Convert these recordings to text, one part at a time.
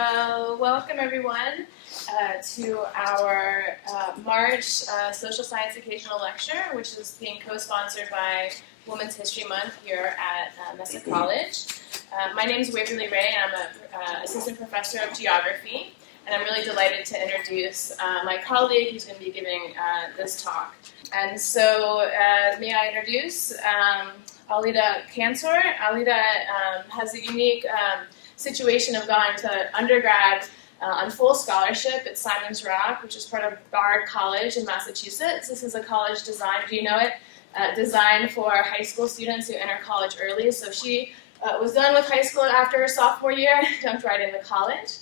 Well, welcome everyone to our March Social Science Occasional Lecture, which is being co-sponsored by Women's History Month here at Mesa College. My name is Waverly Ray, and I'm an assistant professor of geography, and I'm really delighted to introduce my colleague who's going to be giving this talk. And so, may I introduce Alida Cantor. Alida has a unique situation of going to undergrad on full scholarship at Simon's Rock, which is part of Bard College in Massachusetts. This is a college designed, do you know it? Designed for high school students who enter college early. So she was done with high school after her sophomore year, jumped right into college.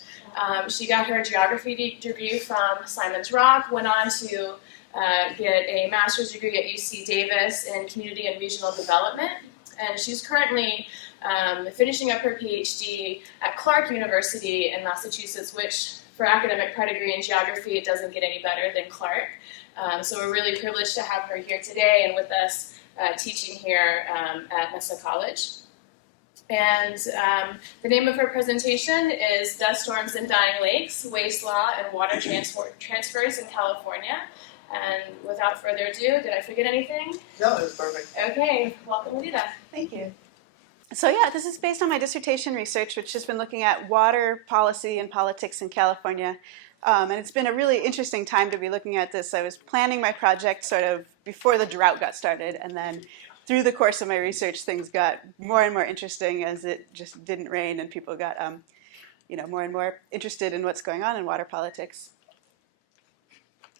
She got her geography degree from Simon's Rock, went on to get a master's degree at UC Davis in community and regional development. And she's currently finishing up her PhD at Clark University in Massachusetts, which for academic pedigree in geography, it doesn't get any better than Clark. So we're really privileged to have her here today and with us teaching here at Mesa College. And the name of her presentation is Dust Storms and Dying Lakes, Waste Law and Water Transfers in California. And without further ado, did I forget anything? No, it was perfect. Okay, welcome, Alida. Thank you. So yeah, this is based on my dissertation research, which has been looking at water policy and politics in California. And it's been a really interesting time to be looking at this. I was planning my project sort of before the drought got started, and then through the course of my research, things got more and more interesting as it just didn't rain and people got more and more interested in what's going on in water politics.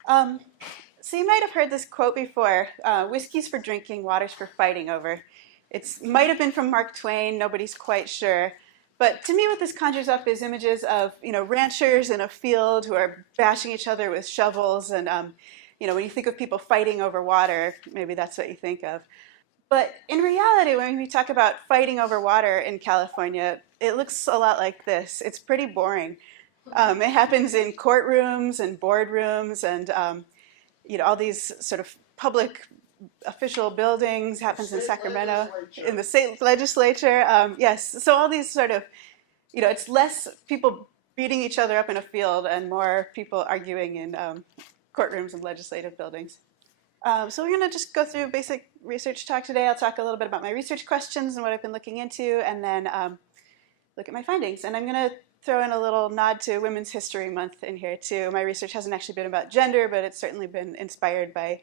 So you might have heard this quote before, whiskey's for drinking, water's for fighting over. It might have been from Mark Twain, nobody's quite sure. But to me what this conjures up is images of ranchers in a field who are bashing each other with shovels. And when you think of people fighting over water, maybe that's what you think of. But in reality, when we talk about fighting over water in California, it looks a lot like this. It's pretty boring. It happens in courtrooms and boardrooms and all these sort of public official buildings. Happens in Sacramento, in the state legislature. Yes, so all these sort of, it's less people beating each other up in a field and more people arguing in courtrooms and legislative buildings. So we're going to just go through a basic research talk today. I'll talk a little bit about my research questions and what I've been looking into, and then look at my findings. And I'm going to throw in a little nod to Women's History Month in here too. My research hasn't actually been about gender, but it's certainly been inspired by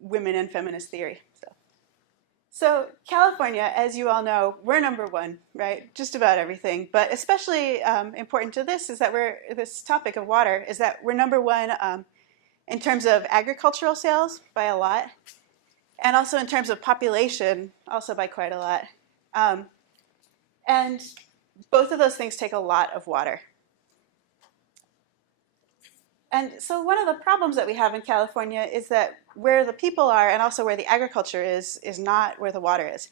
women and feminist theory. So California, as you all know, we're number one, right? Just about everything. But especially important to this is that this topic of water is that we're number one in terms of agricultural sales by a lot, and also in terms of population, also by quite a lot. And both of those things take a lot of water. And so one of the problems that we have in California is that where the people are and also where the agriculture is not where the water is.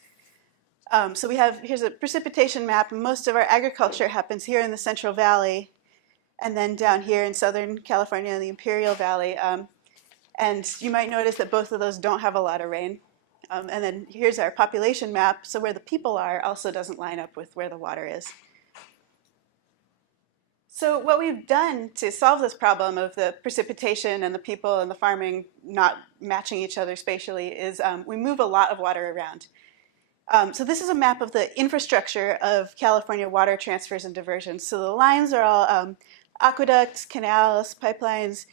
So here's a precipitation map. Most of our agriculture happens here in the Central Valley and then down here in Southern California in the Imperial Valley. And you might notice that both of those don't have a lot of rain. And then here's our population map. So where the people are also doesn't line up with where the water is. So what we've done to solve this problem of the precipitation and the people and the farming not matching each other spatially is we move a lot of water around. So this is a map of the infrastructure of California water transfers and diversions. So the lines are all aqueducts, canals, pipelines,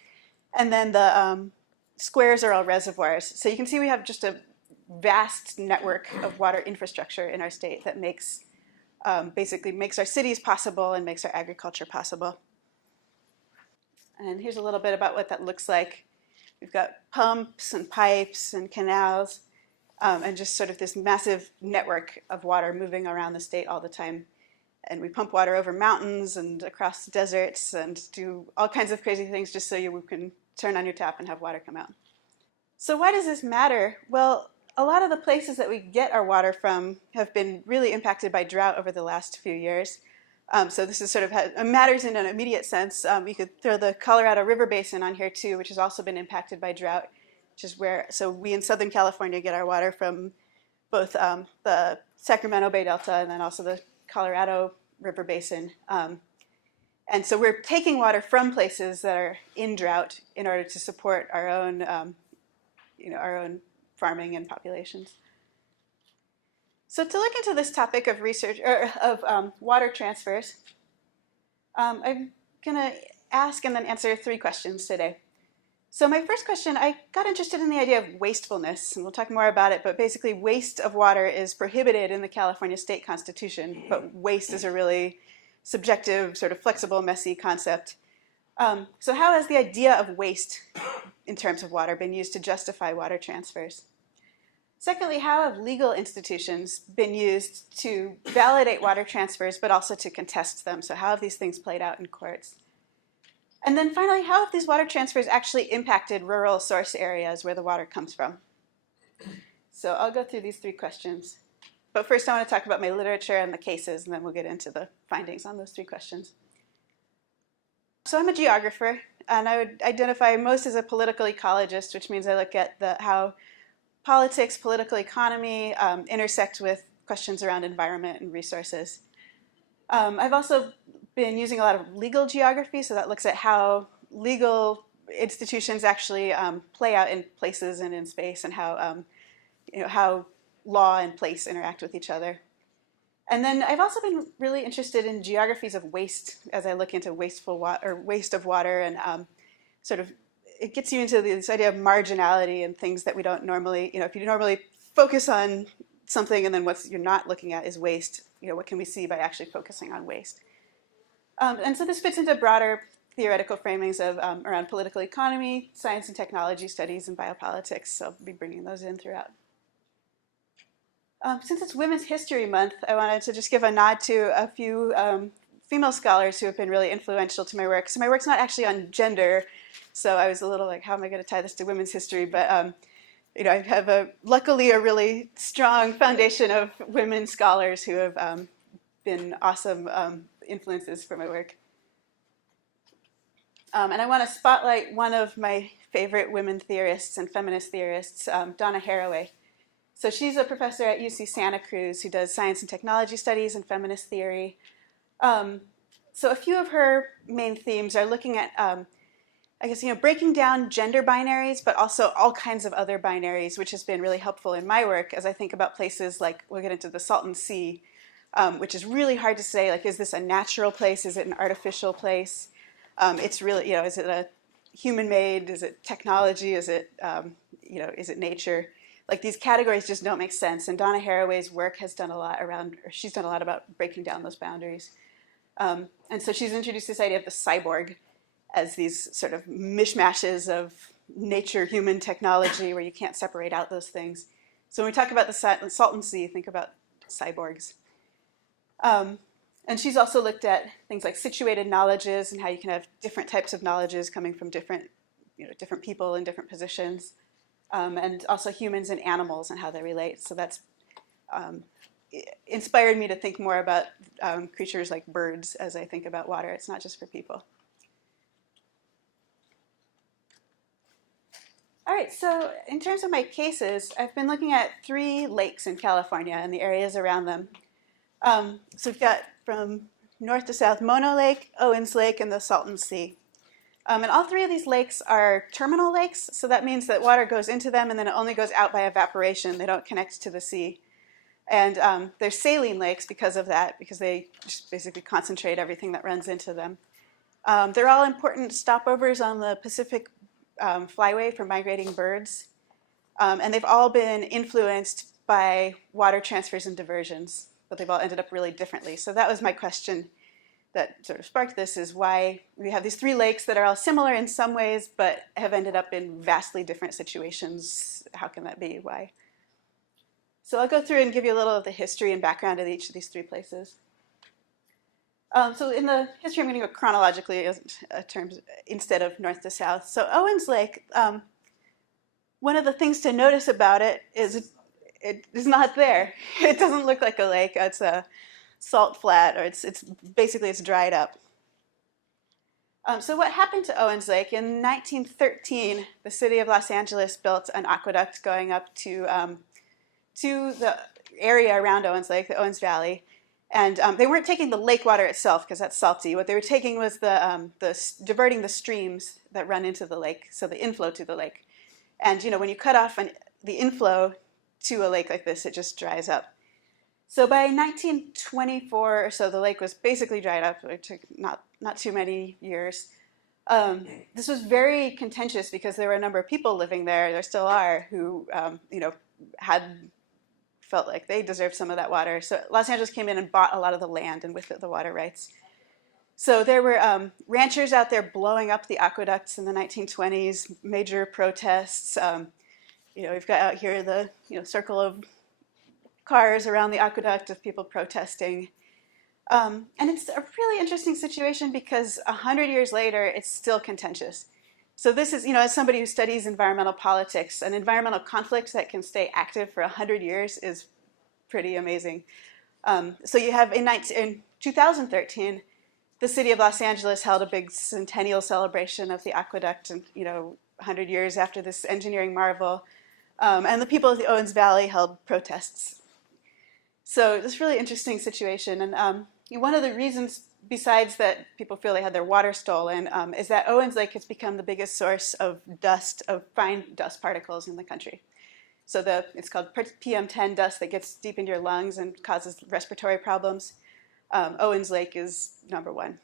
and then the squares are all reservoirs. So you can see we have just a vast network of water infrastructure in our state that basically makes our cities possible and makes our agriculture possible. And here's a little bit about what that looks like. We've got pumps and pipes and canals and just sort of this massive network of water moving around the state all the time. And we pump water over mountains and across deserts and do all kinds of crazy things just so you can turn on your tap and have water come out. So why does this matter? Well, a lot of the places that we get our water from have been really impacted by drought over the last few years. So this is sort of matters in an immediate sense. You could throw the Colorado River Basin on here too, which has also been impacted by drought, which is so we in Southern California get our water from both the Sacramento Bay Delta and then also the Colorado River Basin. And so we're taking water from places that are in drought in order to support our own, our own farming and populations. So to look into this topic of research, or of water transfers, I'm going to ask and then answer 3 questions today. So my first question, I got interested in the idea of wastefulness, and we'll talk more about it, but basically waste of water is prohibited in the California State Constitution, but waste is a really subjective, sort of flexible, messy concept. So how has the idea of waste in terms of water been used to justify water transfers? Secondly, how have legal institutions been used to validate water transfers, but also to contest them? So how have these things played out in courts? And then finally, how have these water transfers actually impacted rural source areas where the water comes from? So I'll go through these 3 questions. But first I want to talk about my literature and the cases, and then we'll get into the findings on those 3 questions. So I'm a geographer, and I would identify most as a political ecologist, which means I look at how politics, political economy intersect with questions around environment and resources. I've also been using a lot of legal geography, so that looks at how legal institutions actually play out in places and in space, and how law and place interact with each other. And then I've also been really interested in geographies of waste as I look into waste of water, and sort of it gets you into this idea of marginality and things that we don't normally, if you normally focus on something and then what you're not looking at is waste, what can we see by actually focusing on waste? And so this fits into broader theoretical framings of around political economy, science and technology studies, and biopolitics. So I'll be bringing those in throughout. Since it's Women's History Month, I wanted to just give a nod to a few female scholars who have been really influential to my work. So my work's not actually on gender, so I was a little like, how am I going to tie this to women's history? But I have luckily a really strong foundation of women scholars who have been awesome influences for my work. And I want to spotlight one of my favorite women theorists and feminist theorists, Donna Haraway. So she's a professor at UC Santa Cruz who does science and technology studies and feminist theory. So a few of her main themes are looking at, breaking down gender binaries, but also all kinds of other binaries, which has been really helpful in my work as I think about places like, we'll get into the Salton Sea, which is really hard to say, like, is this a natural place? Is it an artificial place? It's really, is it a human-made? Is it technology? Is it, is it nature? Like, these categories just don't make sense. And Donna Haraway's work has done a lot she's done a lot about breaking down those boundaries. And so she's introduced this idea of the cyborg as these sort of mishmashes of nature, human technology, where you can't separate out those things. So when we talk about the Salton Sea, think about cyborgs. And she's also looked at things like situated knowledges and how you can have different types of knowledges coming from different people in different positions. And also humans and animals and how they relate. So that's inspired me to think more about creatures like birds as I think about water. It's not just for people. All right, so in terms of my cases, I've been looking at 3 lakes in California and the areas around them. So we've got from north to south, Mono Lake, Owens Lake, and the Salton Sea. And all 3 of these lakes are terminal lakes, so that means that water goes into them and then it only goes out by evaporation. They don't connect to the sea. And they're saline lakes because of that, because they just basically concentrate everything that runs into them. They're all important stopovers on the Pacific flyway for migrating birds. And they've all been influenced by water transfers and diversions, but they've all ended up really differently. So that was my question that sort of sparked this, is why we have these 3 lakes that are all similar in some ways, but have ended up in vastly different situations. How can that be? Why? So I'll go through and give you a little of the history and background of each of these 3 places. So in the history, I'm going to go chronologically terms instead of north to south. So Owens Lake, one of the things to notice about it is it is not there. It doesn't look like a lake. It's a salt flat, or it's dried up. So what happened to Owens Lake? In 1913, the city of Los Angeles built an aqueduct going up to the area around Owens Lake, the Owens Valley, And they weren't taking the lake water itself because that's salty. What they were taking was diverting the streams that run into the lake, so the inflow to the lake. And when you cut off the inflow to a lake like this, it just dries up. So by 1924 or so, the lake was basically dried up. It took not too many years. This was very contentious because there were a number of people living there still are, who had felt like they deserved some of that water. So Los Angeles came in and bought a lot of the land, and with it the water rights. So there were ranchers out there blowing up the aqueducts in the 1920s, major protests. We've got out here the circle of cars around the aqueduct of people protesting. And it's a really interesting situation because 100 years later, it's still contentious. So this is, as somebody who studies environmental politics, an environmental conflict that can stay active for 100 years is pretty amazing. So you have in 2013, the city of Los Angeles held a big centennial celebration of the aqueduct, and 100 years after this engineering marvel. And the people of the Owens Valley held protests. So this really interesting situation. And one of the reasons, besides that people feel they had their water stolen, is that Owens Lake has become the biggest source of dust, of fine dust particles in the country. So it's called PM10 dust that gets deep into your lungs and causes respiratory problems. Owens Lake is number one.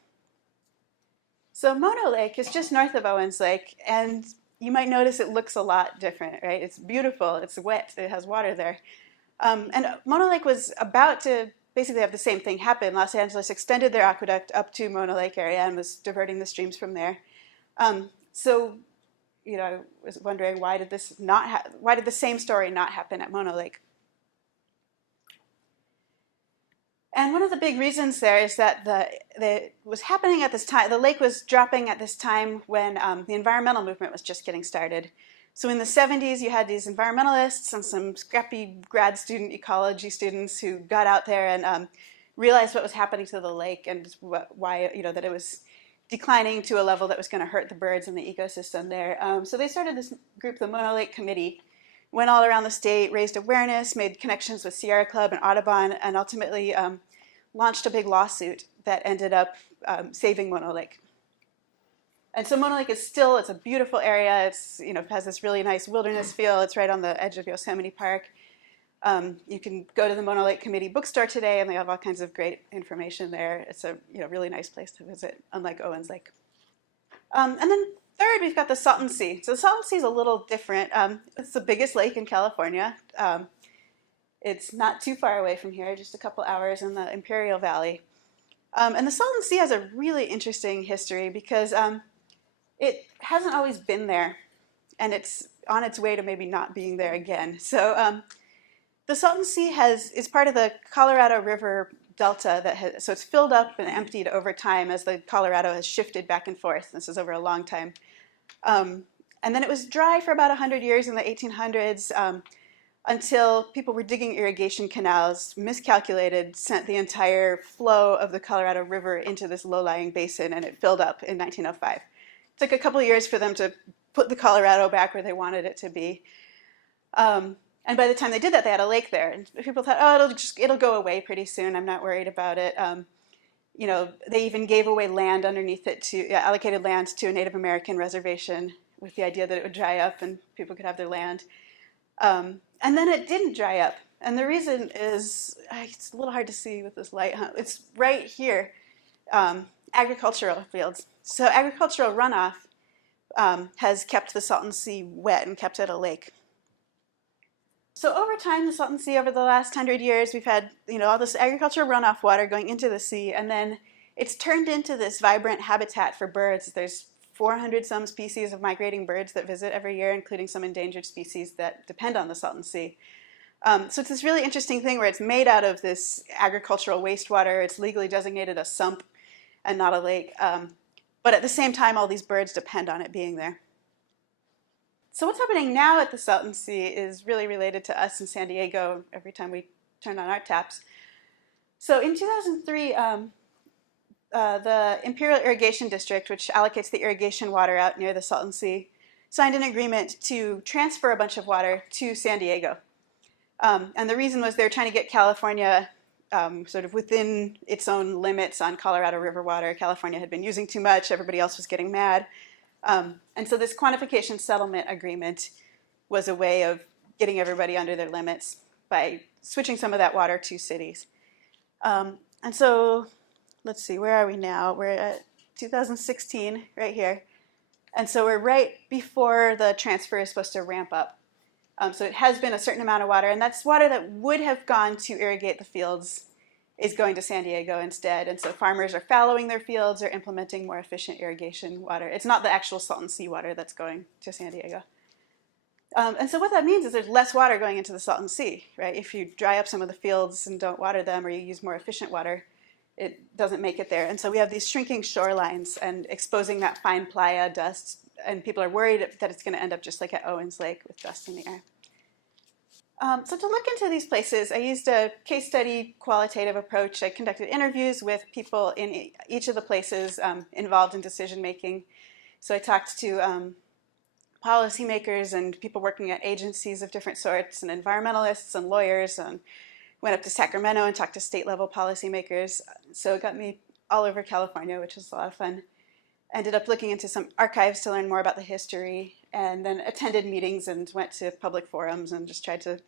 So Mono Lake is just north of Owens Lake, and you might notice it looks a lot different, right? It's beautiful, it's wet, it has water there. And Mono Lake was about to basically have the same thing happen. Los Angeles extended their aqueduct up to Mono Lake area and was diverting the streams from there. So I was wondering, why did the same story not happen at Mono Lake? And one of the big reasons there is that it was happening at this time. The lake was dropping at this time when the environmental movement was just getting started. So in the 70s, you had these environmentalists and some scrappy grad student ecology students who got out there and realized what was happening to the lake and why that it was declining to a level that was going to hurt the birds and the ecosystem there. So they started this group, the Mono Lake Committee, went all around the state, raised awareness, made connections with Sierra Club and Audubon, and ultimately launched a big lawsuit that ended up saving Mono Lake. And so Mono Lake it's a beautiful area. It's, has this really nice wilderness feel. It's right on the edge of Yosemite Park. You can go to the Mono Lake Committee bookstore today, and they have all kinds of great information there. It's a really nice place to visit, unlike Owens Lake. And then third, we've got the Salton Sea. So the Salton Sea is a little different. It's the biggest lake in California. It's not too far away from here, just a couple hours in the Imperial Valley. And the Salton Sea has a really interesting history because it hasn't always been there, and it's on its way to maybe not being there again. So the Salton Sea is part of the Colorado River Delta so it's filled up and emptied over time as the Colorado has shifted back and forth. This is over a long time. And then it was dry for about 100 years in the 1800s until people were digging irrigation canals, miscalculated, sent the entire flow of the Colorado River into this low-lying basin, and it filled up in 1905. It took a couple of years for them to put the Colorado back where they wanted it to be. And by the time they did that, they had a lake there. And people thought, oh, it'll go away pretty soon. I'm not worried about it. They even gave away land underneath it allocated land to a Native American reservation with the idea that it would dry up and people could have their land. And then it didn't dry up. And the reason is, it's a little hard to see with this light. It's right here, agricultural fields. So agricultural runoff has kept the Salton Sea wet and kept it a lake. So over time, the Salton Sea, over the last 100 years, we've had all this agricultural runoff water going into the sea, and then it's turned into this vibrant habitat for birds. There's 400 some species of migrating birds that visit every year, including some endangered species that depend on the Salton Sea. So it's this really interesting thing where it's made out of this agricultural wastewater. It's legally designated a sump and not a lake. But at the same time, all these birds depend on it being there. So what's happening now at the Salton Sea is really related to us in San Diego every time we turn on our taps. So in 2003, the Imperial Irrigation District, which allocates the irrigation water out near the Salton Sea, signed an agreement to transfer a bunch of water to San Diego. And the reason was they were trying to get California sort of within its own limits on Colorado River water. California had been using too much. Everybody else was getting mad. And so this quantification settlement agreement was a way of getting everybody under their limits by switching some of that water to cities. And so let's see, where are we now? We're at 2016 right here. And so we're right before the transfer is supposed to ramp up. So it has been a certain amount of water, and that's water that would have gone to irrigate the fields is going to San Diego instead. And so farmers are fallowing their fields or implementing more efficient irrigation water. It's not the actual Salton Sea water that's going to San Diego. And so what that means is there's less water going into the Salton Sea, right? If you dry up some of the fields and don't water them, or you use more efficient water, it doesn't make it there. And so we have these shrinking shorelines and exposing that fine playa dust, and people are worried that it's going to end up just like at Owens Lake with dust in the air. So to look into these places, I used a case study qualitative approach. I conducted interviews with people in each of the places involved in decision making. So I talked to policymakers and people working at agencies of different sorts, and environmentalists and lawyers, and went up to Sacramento and talked to state level policymakers. So it got me all over California, which was a lot of fun. Ended up looking into some archives to learn more about the history, and then attended meetings and went to public forums and just tried to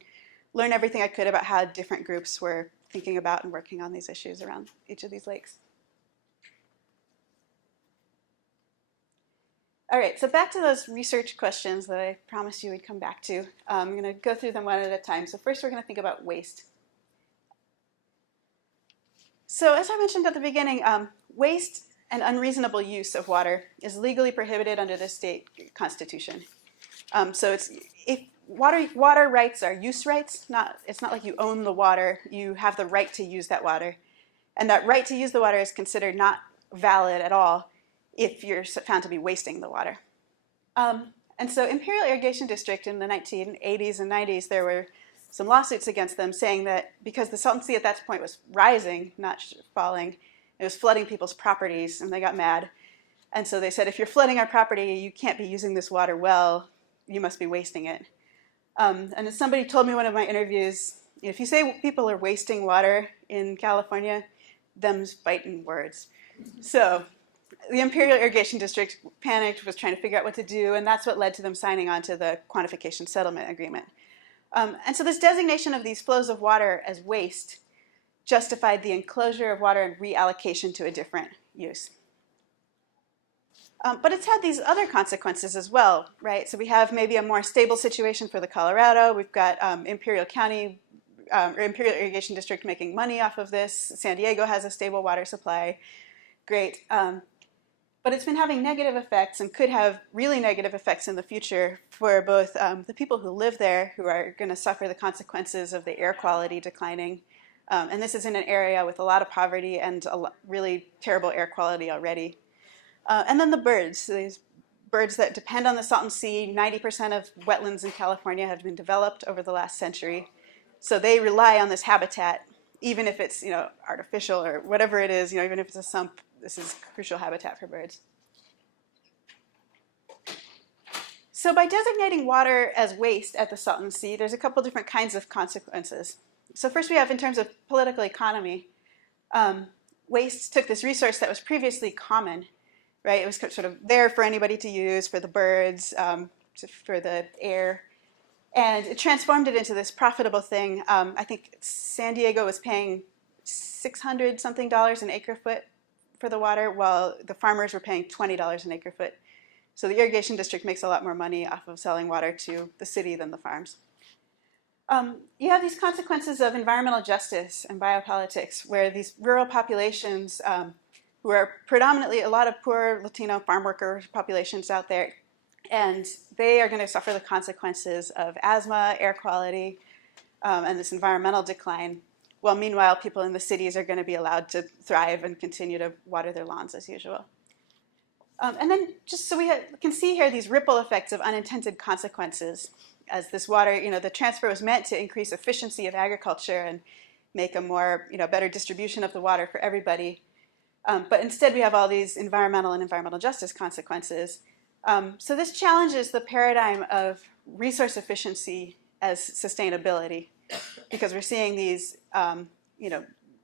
learn everything I could about how different groups were thinking about and working on these issues around each of these lakes. All right, so back to those research questions that I promised you we'd come back to. I'm going to go through them one at a time. So first we're going to think about waste. So as I mentioned at the beginning, waste and unreasonable use of water is legally prohibited under the state constitution. So if water rights are use rights, it's not like you own the water, you have the right to use that water. And that right to use the water is considered not valid at all if you're found to be wasting the water. And so Imperial Irrigation District in the 1980s and 90s, there were some lawsuits against them saying that because the Salton Sea at that point was rising, not falling, it was flooding people's properties, and they got mad. And so they said, if you're flooding our property, you can't be using this water well, you must be wasting it. And as somebody told me in one of my interviews, if you say people are wasting water in California, them's fighting words. So the Imperial Irrigation District panicked, was trying to figure out what to do, and that's what led to them signing on to the quantification settlement agreement. And so this designation of these flows of water as waste justified the enclosure of water and reallocation to a different use. But it's had these other consequences as well, right? So we have maybe a more stable situation for the Colorado. We've got Imperial County, or Imperial Irrigation District making money off of this. San Diego has a stable water supply. Great. But it's been having negative effects and could have really negative effects in the future for both the people who live there, who are going to suffer the consequences of the air quality declining. And this is in an area with a lot of poverty and really terrible air quality already. And then the birds. So these birds that depend on the Salton Sea. 90% of wetlands in California have been developed over the last century. So they rely on this habitat, even if it's artificial or whatever it is, even if it's a sump. This is crucial habitat for birds. So by designating water as waste at the Salton Sea, there's a couple different kinds of consequences. So first we have, in terms of political economy, waste took this resource that was previously common, right? It was sort of there for anybody to use, for the birds, for the air, and it transformed it into this profitable thing. I think San Diego was paying $600 something an acre foot for the water, while the farmers were paying $20 an acre foot. So the irrigation district makes a lot more money off of selling water to the city than the farms. You have these consequences of environmental justice and biopolitics, where these rural populations, who are predominantly a lot of poor Latino farm worker populations out there, and they are going to suffer the consequences of asthma, air quality, and this environmental decline. While meanwhile, people in the cities are going to be allowed to thrive and continue to water their lawns as usual. And then just so we can see here these ripple effects of unintended consequences. As this water, the transfer was meant to increase efficiency of agriculture and make a more, better distribution of the water for everybody. But instead we have all these environmental and environmental justice consequences. So this challenges the paradigm of resource efficiency as sustainability, because we're seeing these,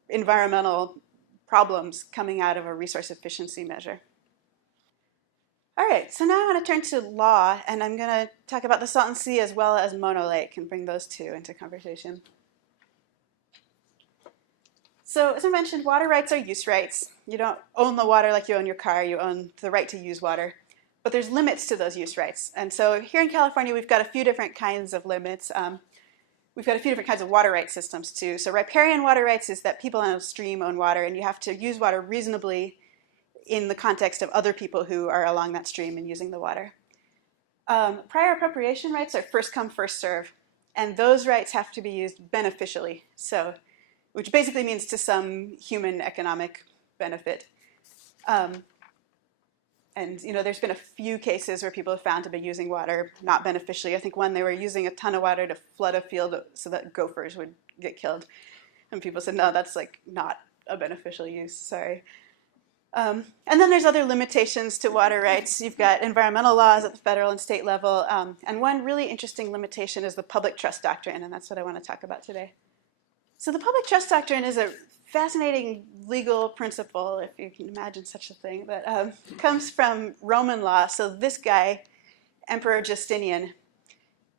environmental problems coming out of a resource efficiency measure. All right, so now I want to turn to law, and I'm going to talk about the Salton Sea as well as Mono Lake and bring those two into conversation. So as I mentioned, water rights are use rights. You don't own the water like you own your car, you own the right to use water. But there's limits to those use rights. And so here in California, we've got a few different kinds of limits. We've got a few different kinds of water rights systems too. So riparian water rights is that people on a stream own water, and you have to use water reasonably in the context of other people who are along that stream and using the water. Prior appropriation rights are first come, first serve. And those rights have to be used beneficially, so, which basically means to some human economic benefit. And there's been a few cases where people have found to be using water not beneficially. I think one, they were using a ton of water to flood a field so that gophers would get killed. And people said, no, that's like not a beneficial use, sorry. And then there's other limitations to water rights. You've got environmental laws at the federal and state level. And one really interesting limitation is the public trust doctrine, and that's what I want to talk about today. So the public trust doctrine is a fascinating legal principle, if you can imagine such a thing, that comes from Roman law. So this guy, Emperor Justinian,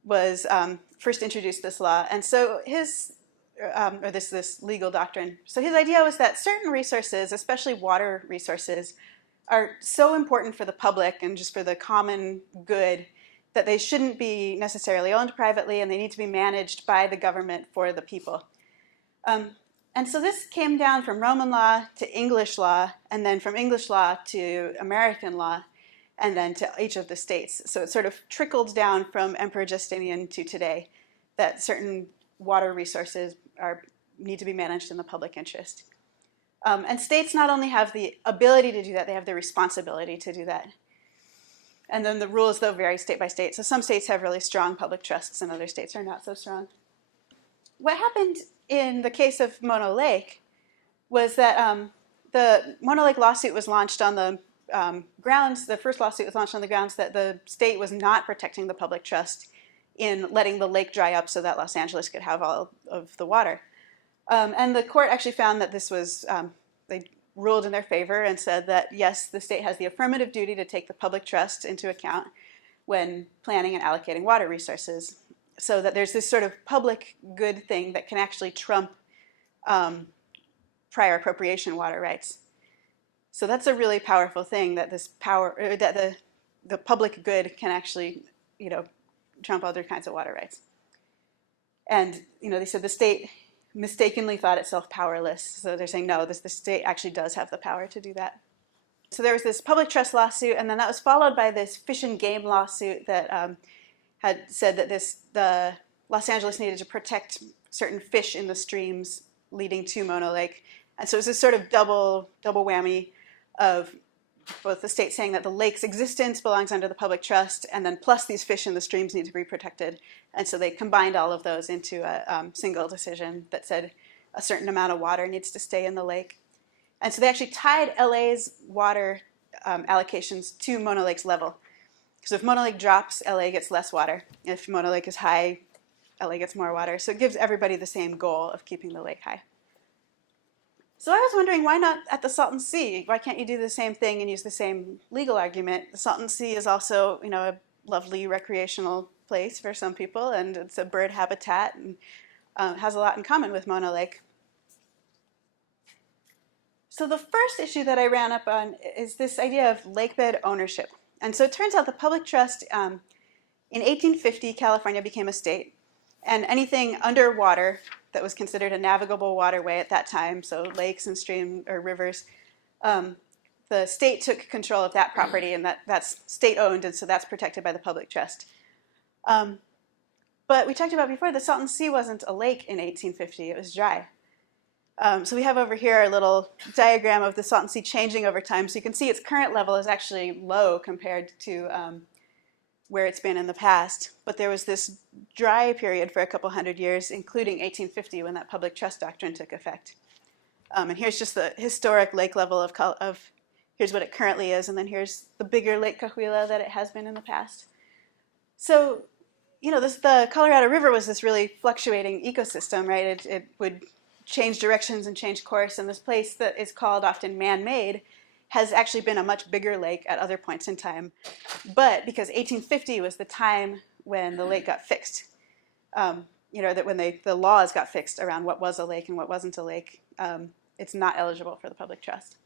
was first introduced this law. And so his, or this legal doctrine. So his idea was that certain resources, especially water resources, are so important for the public and just for the common good that they shouldn't be necessarily owned privately, and they need to be managed by the government for the people. And so this came down from Roman law to English law, and then from English law to American law, and then to each of the states. So it sort of trickled down from Emperor Justinian to today, that certain water resources need to be managed in the public interest. And states not only have the ability to do that, they have the responsibility to do that. And then the rules, though, vary state by state. So some states have really strong public trusts, and other states are not so strong. What happened in the case of Mono Lake was that the Mono Lake lawsuit was launched on the grounds, the first lawsuit was launched on the grounds that the state was not protecting the public trust in letting the lake dry up so that Los Angeles could have all of the water. And the court actually found that this was, they ruled in their favor and said that, yes, the state has the affirmative duty to take the public trust into account when planning and allocating water resources, so that there's this sort of public good thing that can actually trump prior appropriation water rights. So that's a really powerful thing, that this power, that the public good can actually, trump other kinds of water rights. And, they said the state mistakenly thought itself powerless. So they're saying, no, the state actually does have the power to do that. So there was this public trust lawsuit, and then that was followed by this fish and game lawsuit that had said that the Los Angeles needed to protect certain fish in the streams leading to Mono Lake. And so it was this sort of double whammy of both the state saying that the lake's existence belongs under the public trust, and then plus these fish in the streams need to be protected. And so they combined all of those into a single decision that said a certain amount of water needs to stay in the lake. And so they actually tied LA's water allocations to Mono Lake's level. So if Mono Lake drops, LA gets less water. If Mono Lake is high, LA gets more water. So it gives everybody the same goal of keeping the lake high. So I was wondering, why not at the Salton Sea? Why can't you do the same thing and use the same legal argument? The Salton Sea is also, a lovely recreational place for some people, and it's a bird habitat and has a lot in common with Mono Lake. So the first issue that I ran up on is this idea of lakebed ownership. And so it turns out the public trust, in 1850, California became a state, and anything underwater that was considered a navigable waterway at that time, so lakes and streams or rivers, the state took control of that property, and that's state-owned, and so that's protected by the public trust. But we talked about before, the Salton Sea wasn't a lake in 1850, it was dry. So we have over here a little diagram of the Salton Sea changing over time. So you can see its current level is actually low compared to where it's been in the past. But there was this dry period for a couple hundred years, including 1850 when that public trust doctrine took effect. And here's just the historic lake level of here's what it currently is, and then here's the bigger Lake Cahuilla that it has been in the past. So, the Colorado River was this really fluctuating ecosystem, right? It would change directions and change course. And this place that is called often man-made has actually been a much bigger lake at other points in time. But because 1850 was the time when the lake got fixed, that when the laws got fixed around what was a lake and what wasn't a lake, it's not eligible for the public trust.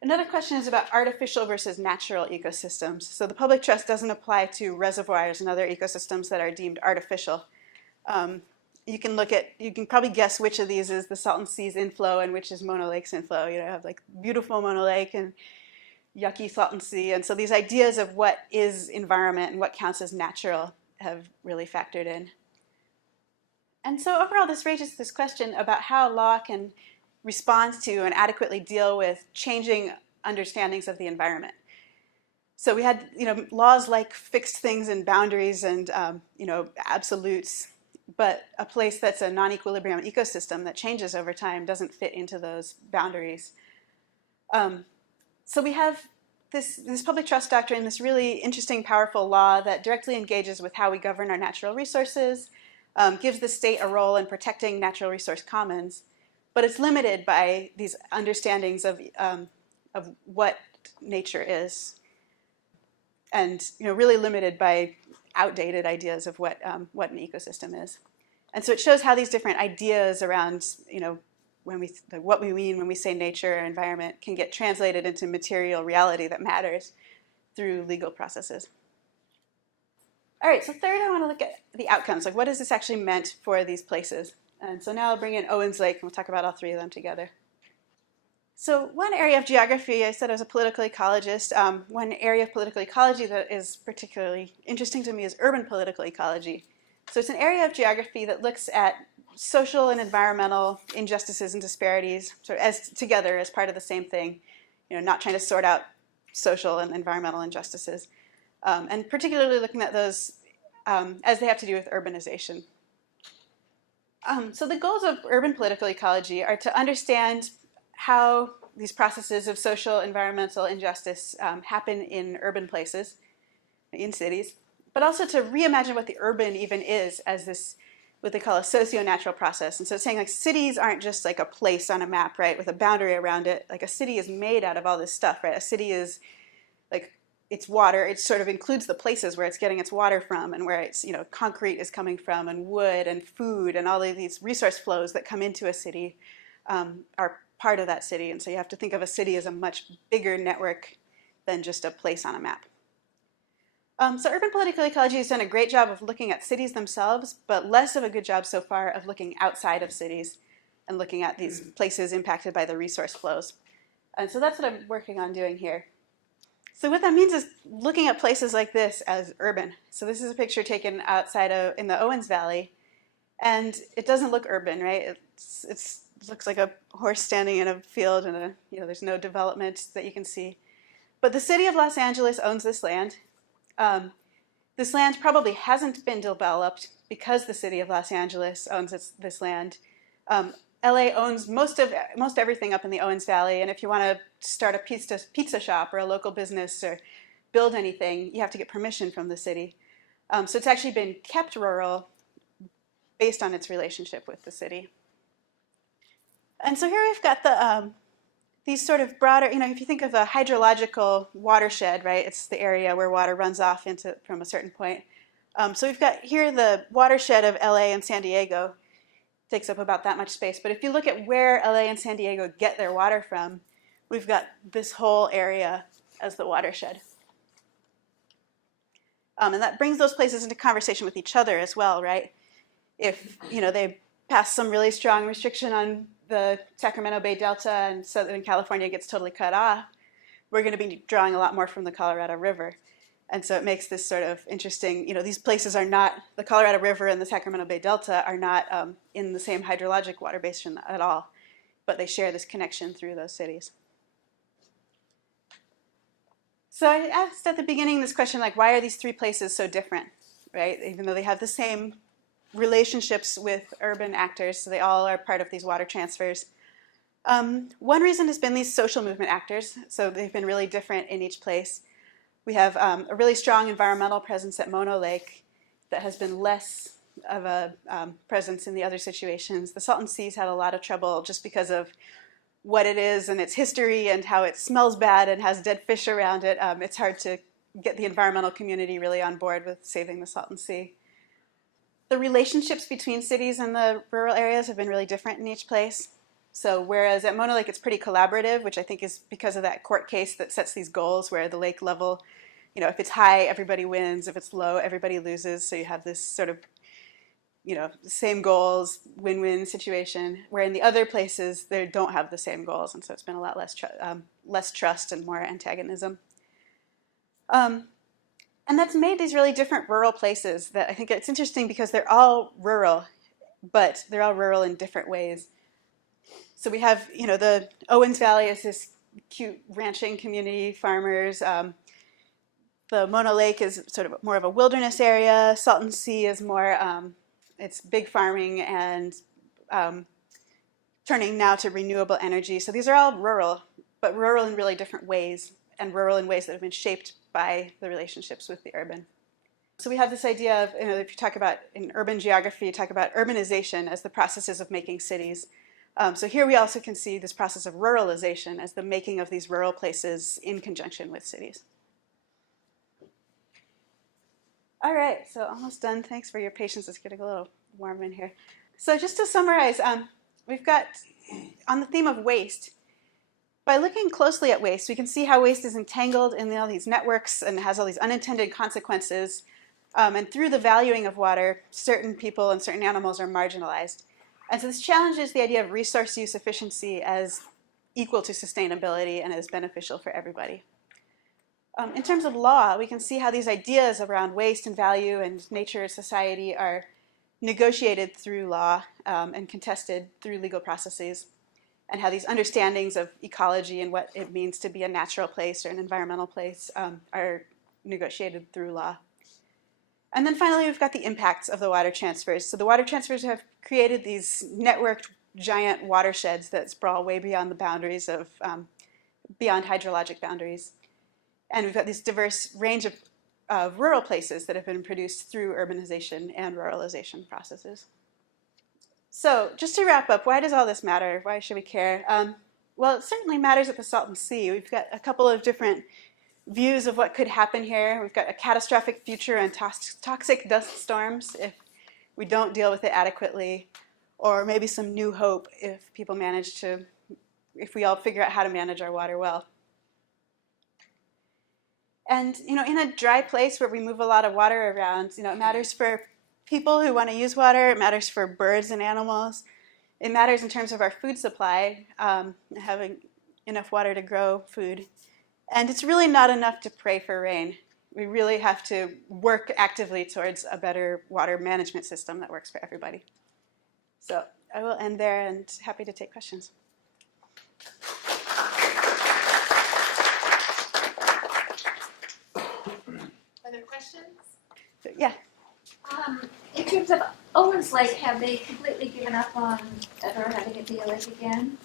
Another question is about artificial versus natural ecosystems. So the public trust doesn't apply to reservoirs and other ecosystems that are deemed artificial. You can probably guess which of these is the Salton Sea's inflow and which is Mono Lake's inflow. You have like beautiful Mono Lake and yucky Salton Sea. And so these ideas of what is environment and what counts as natural have really factored in. And so overall, this raises this question about how law can respond to and adequately deal with changing understandings of the environment. So we had, laws like fixed things and boundaries and, absolutes, but a place that's a non-equilibrium ecosystem that changes over time doesn't fit into those boundaries. So we have this public trust doctrine, this really interesting, powerful law that directly engages with how we govern our natural resources, gives the state a role in protecting natural resource commons, but it's limited by these understandings of what nature is, and really limited by outdated ideas of what an ecosystem is. And so it shows how these different ideas around what we mean when we say nature or environment can get translated into material reality that matters through legal processes. All right, so third I want to look at the outcomes. Like, what has this actually meant for these places? And so now I'll bring in Owens Lake, and we'll talk about all three of them together. So one area of geography, I said I was a political ecologist, one area of political ecology that is particularly interesting to me is urban political ecology. So it's an area of geography that looks at social and environmental injustices and disparities sort of together as part of the same thing, not trying to sort out social and environmental injustices, and particularly looking at those as they have to do with urbanization. So the goals of urban political ecology are to understand how these processes of social environmental injustice happen in urban places, in cities, but also to reimagine what the urban even is as this, what they call a socio-natural process. And so it's saying like cities aren't just like a place on a map, right, with a boundary around it. Like a city is made out of all this stuff, right? A city is like, it's water, it sort of includes the places where it's getting its water from and where it's, concrete is coming from and wood and food and all of these resource flows that come into a city are part of that city. And so you have to think of a city as a much bigger network than just a place on a map. So urban political ecology has done a great job of looking at cities themselves, but less of a good job so far of looking outside of cities and looking at these places impacted by the resource flows. And so that's what I'm working on doing here. So what that means is looking at places like this as urban. So this is a picture taken outside in the Owens Valley, and it doesn't look urban, right? It looks like a horse standing in a field, and there's no development that you can see. But the city of Los Angeles owns this land. This land probably hasn't been developed because the city of Los Angeles owns this land. LA owns most everything up in the Owens Valley, and if you want to start a pizza shop or a local business or build anything, you have to get permission from the city. So it's actually been kept rural based on its relationship with the city. And so here we've got these sort of broader, if you think of a hydrological watershed, right, it's the area where water runs off from a certain point. So we've got here the watershed of LA and San Diego. Takes up about that much space. But if you look at where LA and San Diego get their water from, we've got this whole area as the watershed. And that brings those places into conversation with each other as well, right? If they pass some really strong restriction on the Sacramento Bay Delta and Southern California gets totally cut off, we're going to be drawing a lot more from the Colorado River. And so it makes this sort of interesting, these places are not, the Colorado River and the Sacramento Bay Delta are not in the same hydrologic water basin at all, but they share this connection through those cities. So I asked at the beginning this question, like, why are these three places so different, right? Even though they have the same relationships with urban actors, so they all are part of these water transfers. One reason has been these social movement actors, so they've been really different in each place. We have a really strong environmental presence at Mono Lake that has been less of a presence in the other situations. The Salton Sea's had a lot of trouble just because of what it is and its history and how it smells bad and has dead fish around it. It's hard to get the environmental community really on board with saving the Salton Sea. The relationships between cities and the rural areas have been really different in each place. So whereas at Mona Lake it's pretty collaborative, which I think is because of that court case that sets these goals where the lake level, you know, if it's high, everybody wins. If it's low, everybody loses. So you have this sort of, you know, same goals, win-win situation, where in the other places they don't have the same goals. And so it's been a lot less trust and more antagonism. And that's made these really different rural places that I think it's interesting because they're all rural, but they're all rural in different ways. So we have, you know, the Owens Valley is this cute ranching community, farmers. The Mona Lake is sort of more of a wilderness area. Salton Sea is more, it's big farming and turning now to renewable energy. So these are all rural, but rural in really different ways, and rural in ways that have been shaped by the relationships with the urban. So we have this idea of, you know, if you talk about in urban geography, you talk about urbanization as the processes of making cities. So here we also can see this process of ruralization as the making of these rural places in conjunction with cities. All right, so almost done. Thanks for your patience. It's getting a little warm in here. So just to summarize, we've got, on the theme of waste, by looking closely at waste, we can see how waste is entangled in all these networks and has all these unintended consequences. And through the valuing of water, certain people and certain animals are marginalized. And so this challenges the idea of resource use efficiency as equal to sustainability and as beneficial for everybody. In terms of law, we can see how these ideas around waste and value and nature and society are negotiated through law and contested through legal processes, and how these understandings of ecology and what it means to be a natural place or an environmental place are negotiated through law. And then finally, we've got the impacts of the water transfers. So the water transfers have created these networked giant watersheds that sprawl way beyond the boundaries of, beyond hydrologic boundaries. And we've got this diverse range of rural places that have been produced through urbanization and ruralization processes. So just to wrap up, why does all this matter? Why should we care? Well, it certainly matters at the Salton Sea. We've got a couple of different views of what could happen here. We've got a catastrophic future and toxic dust storms if we don't deal with it adequately, or maybe some new hope if people manage to, if we all figure out how to manage our water well. And, you know, in a dry place where we move a lot of water around, you know, it matters for people who want to use water. It matters for birds and animals. It matters in terms of our food supply, having enough water to grow food. And it's really not enough to pray for rain. We really have to work actively towards a better water management system that works for everybody. So I will end there and happy to take questions. Other questions? So, yeah. In terms of Owens Lake, have they completely given up on ever having it be a lake again?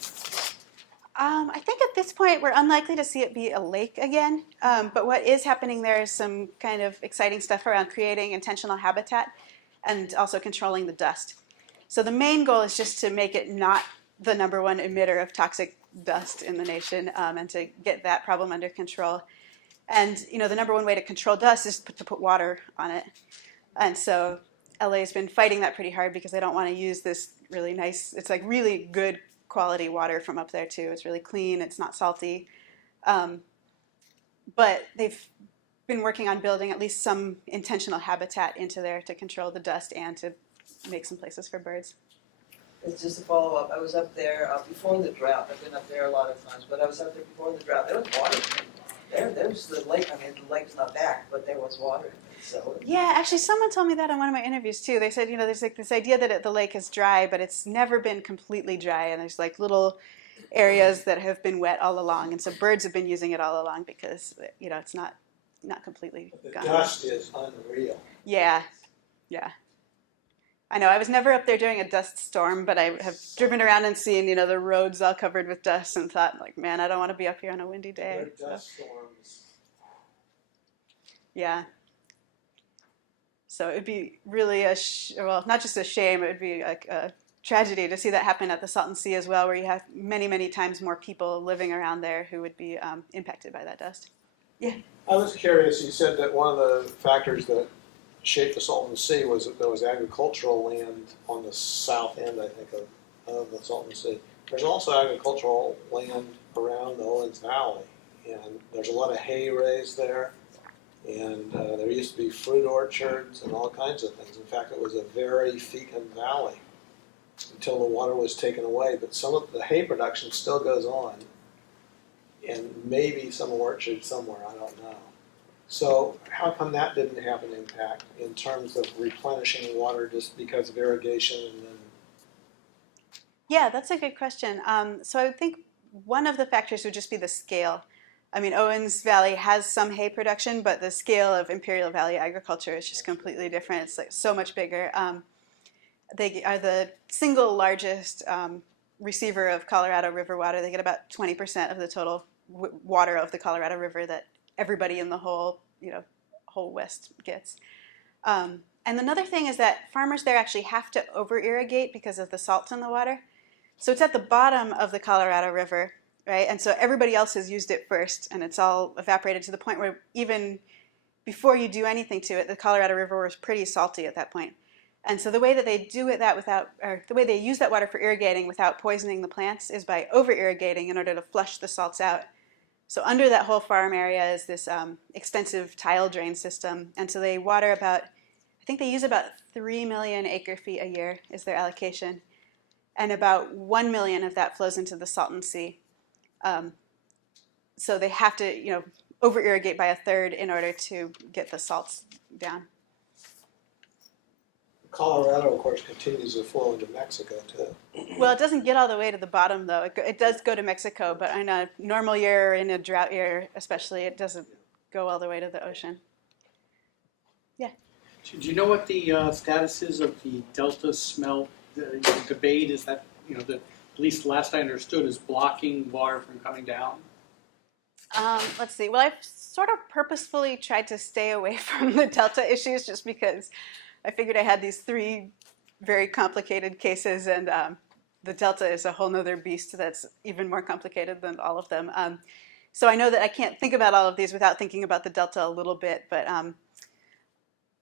I think at this point we're unlikely to see it be a lake again, but what is happening there is some kind of exciting stuff around creating intentional habitat and also controlling the dust. So the main goal is just to make it not the #1 emitter of toxic dust in the nation and to get that problem under control. And you know, the #1 way to control dust is to put water on it. And so LA's been fighting that pretty hard because they don't want to use this really nice, it's like really good quality water from up there too. It's really clean, it's not salty. But they've been working on building at least some intentional habitat into there to control the dust and to make some places for birds. It's just a follow-up. I was up there before the drought. I've been up there a lot of times, but I was up there before the drought. There was water. There was the lake. I mean, the lake's not back, but there was water. So yeah, actually, someone told me that in one of my interviews too. They said, you know, there's like this idea that the lake is dry, but it's never been completely dry, and there's like little areas that have been wet all along, and so birds have been using it all along because, you know, it's not completely gone. The dust is unreal. Yeah, yeah. I know. I was never up there during a dust storm, but I have driven around and seen, you know, the roads all covered with dust, and thought, like, man, I don't want to be up here on a windy day. Their dust storms. Yeah. So it'd be really well, not just a shame, it would be like a tragedy to see that happen at the Salton Sea as well, where you have many, many times more people living around there who would be impacted by that dust. Yeah. I was curious, you said that one of the factors that shaped the Salton Sea was that there was agricultural land on the south end, I think, of the Salton Sea. There's also agricultural land around the Owens Valley, and there's a lot of hay raised there, and there used to be fruit orchards and all kinds of things. In fact, it was a very fecund valley until the water was taken away, but some of the hay production still goes on, and maybe some orchard somewhere, I don't know. So how come that didn't have an impact in terms of replenishing water just because of irrigation and then? Yeah, that's a good question. So I would think one of the factors would just be the scale. I mean, Owens Valley has some hay production, but the scale of Imperial Valley agriculture is just completely different. It's like so much bigger. They are the single largest receiver of Colorado River water. They get about 20% of the total water of the Colorado River that everybody in the whole West gets. And another thing is that farmers there actually have to over-irrigate because of the salt in the water. So it's at the bottom of the Colorado River, right? And so everybody else has used it first, and it's all evaporated to the point where even before you do anything to it, the Colorado River was pretty salty at that point. And so the way that they do it the way they use that water for irrigating without poisoning the plants is by over-irrigating in order to flush the salts out. So under that whole farm area is this extensive tile drain system. And so they water I think they use about 3 million acre feet a year is their allocation. And about 1 million of that flows into the Salton Sea. So they have to, over-irrigate by a third in order to get the salts down. Colorado, of course, continues to flow into Mexico, too. Well, it doesn't get all the way to the bottom, though. It does go to Mexico, but in a normal year, in a drought year especially, it doesn't go all the way to the ocean. Yeah. Do you know what the status is of the Delta smelt? The debate is that, at least last I understood, is blocking water from coming down? Let's see. Well, I've sort of purposefully tried to stay away from the Delta issues just because I figured I had these 3 very complicated cases, and the Delta is a whole nother beast that's even more complicated than all of them. So I know that I can't think about all of these without thinking about the Delta a little bit, but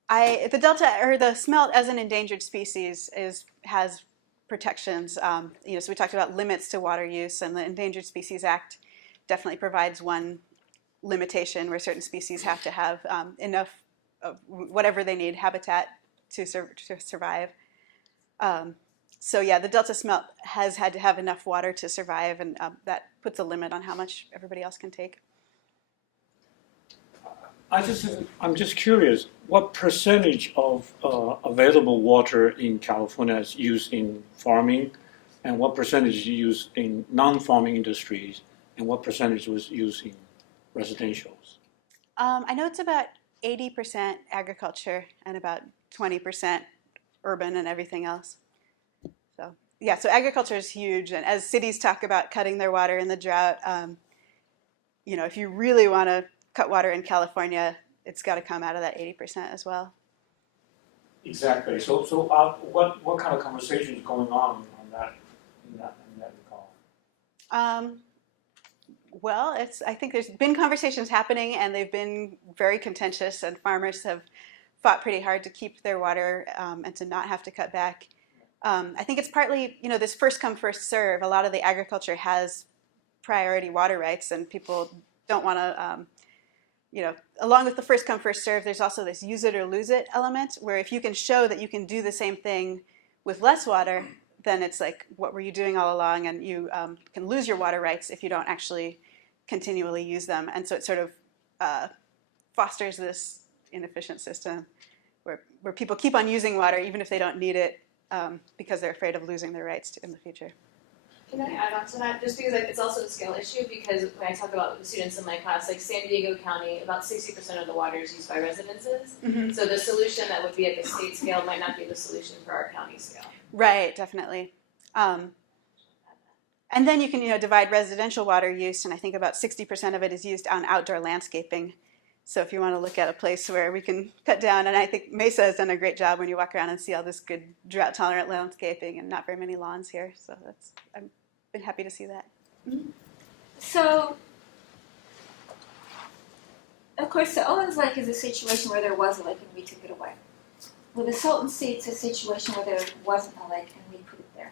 the Delta, or the smelt as an endangered species, has protections. So we talked about limits to water use, and the Endangered Species Act definitely provides one limitation where certain species have to have enough of whatever they need, habitat, to survive. So yeah, the Delta smelt has had to have enough water to survive, and that puts a limit on how much everybody else can take. I'm just curious, what percentage of available water in California is used in farming, and what percentage is used in non-farming industries, and what percentage was used in residentials? I know it's about 80% agriculture and about 20% urban and everything else. So yeah, so agriculture is huge, and as cities talk about cutting their water in the drought, if you really want to cut water in California, it's got to come out of that 80% as well. Exactly. So what kind of conversation is going on in that regard? Well, I think there's been conversations happening, and they've been very contentious, and farmers have fought pretty hard to keep their water and to not have to cut back. I think it's partly, this first come, first serve. A lot of the agriculture has priority water rights, and people don't want to, along with the first come, first serve, there's also this use it or lose it element, where if you can show that you can do the same thing with less water, then it's like, what were you doing all along? And you can lose your water rights if you don't actually continually use them. And so it sort of fosters this inefficient system where people keep on using water even if they don't need it because they're afraid of losing their rights in the future. Can I add on to that? Just because it's also a scale issue, because when I talk about the students in my class, like San Diego County, about 60% of the water is used by residences. Mm-hmm. So the solution that would be at the state scale might not be the solution for our county scale. Right, definitely. And then you can, divide residential water use, and I think about 60% of it is used on outdoor landscaping. So if you want to look at a place where we can cut down, and I think Mesa has done a great job when you walk around and see all this good drought-tolerant landscaping and not very many lawns here. So I've been happy to see that. So, of course, the Owens Lake is a situation where there was a lake and we took it away. With the Salton Sea, it's a situation where there wasn't a lake and we put it there.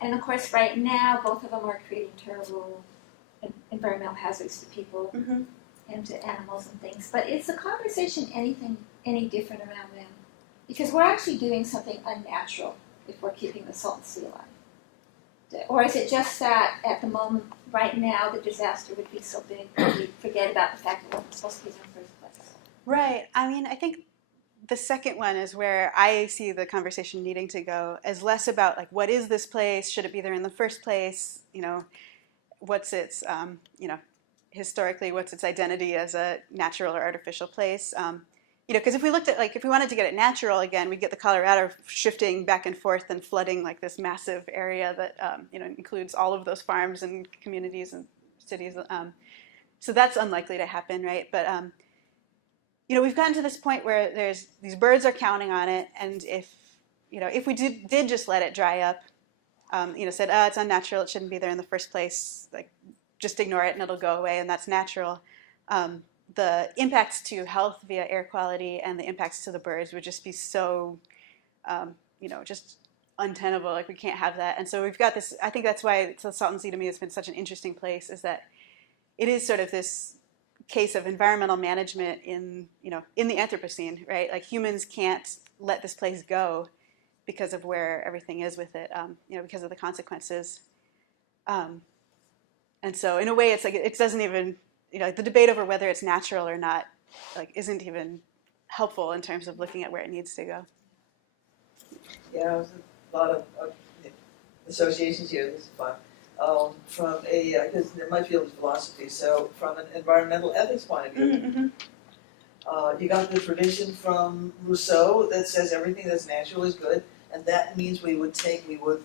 And of course, right now, both of them are creating terrible environmental hazards to people and to animals and things. But is the conversation any different around them? Because we're actually doing something unnatural if we're keeping the Salton Sea alive. Or is it just that at the moment, right now, the disaster would be so big that we forget about the fact that it wasn't supposed to be there in the first place? Right. I mean, I think the second one is where I see the conversation needing to go, as less about like, what is this place? Should it be there in the first place? You know, what's its, historically, what's its identity as a natural or artificial place? Because if we looked at, like, if we wanted to get it natural again, we'd get the Colorado shifting back and forth and flooding like this massive area that, includes all of those farms and communities and cities. So that's unlikely to happen, right? But, we've gotten to this point where these birds are counting on it, and if we did just let it dry up, said, it's unnatural, it shouldn't be there in the first place, like, just ignore it and it'll go away, and that's natural. The impacts to health via air quality and the impacts to the birds would just be so, just untenable. Like, we can't have that. And so we've got this, I think that's why the Salton Sea to me has been such an interesting place, is that it is sort of this case of environmental management in the Anthropocene, right? Like, humans can't let this place go because of where everything is with it, because of the consequences. And so in a way, it's like, it doesn't even, the debate over whether it's natural or not, like, isn't even helpful in terms of looking at where it needs to go. Yeah, there's a lot of associations here. This is fun. Because in my field is philosophy, so from an environmental ethics point of view, you got the tradition from Rousseau that says everything that's natural is good, and that means we would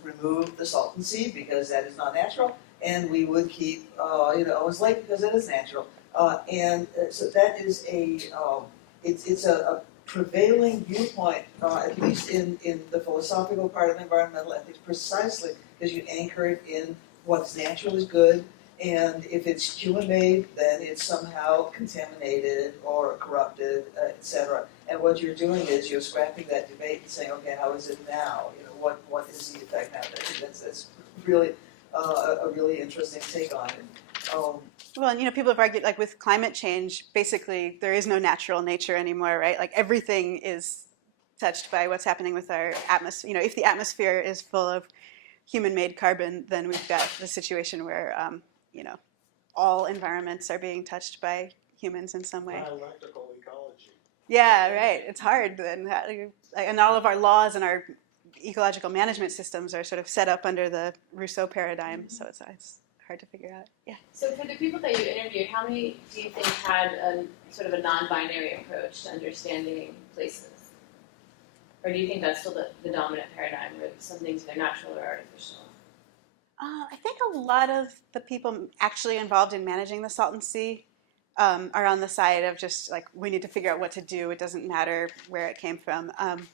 remove the Salton Sea because that is not natural, and we would keep, Owens Lake because it is natural. So that is it's a prevailing viewpoint, at least in the philosophical part of environmental ethics, precisely because you anchor it in what's natural is good, and if it's human-made, then it's somehow contaminated or corrupted, etc. And what you're doing is you're scrapping that debate and saying, okay, how is it now? What is the effect now? That's really a really interesting take on it. Well, and people have argued, like, with climate change, basically there is no natural nature anymore, right? Like, everything is touched by what's happening with our atmosphere. If the atmosphere is full of human-made carbon, then we've got the situation where, all environments are being touched by humans in some way. Dialectical ecology. Yeah, right. It's hard, and all of our laws and our ecological management systems are sort of set up under the Rousseau paradigm, so it's hard to figure out. Yeah. So for the people that you interviewed, how many do you think had a sort of a non-binary approach to understanding places? Or do you think that's still the dominant paradigm, where some things are natural or artificial? I think a lot of the people actually involved in managing the Salton Sea are on the side of just, like, we need to figure out what to do. It doesn't matter where it came from. And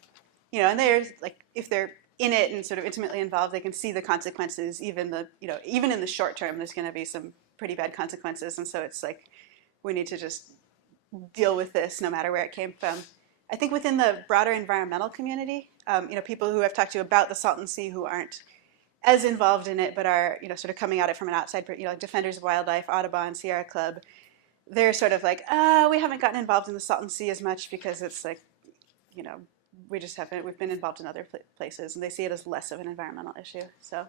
they're, like, if they're in it and sort of intimately involved, they can see the consequences. Even in the short term, there's going to be some pretty bad consequences. And so it's like, we need to just deal with this no matter where it came from. I think within the broader environmental community, people who I've talked to about the Salton Sea who aren't as involved in it, but are, sort of coming at it from an outside, like Defenders of Wildlife, Audubon, Sierra Club, they're sort of like, we haven't gotten involved in the Salton Sea as much because it's like, we just haven't, we've been involved in other places, and they see it as less of an environmental issue. So,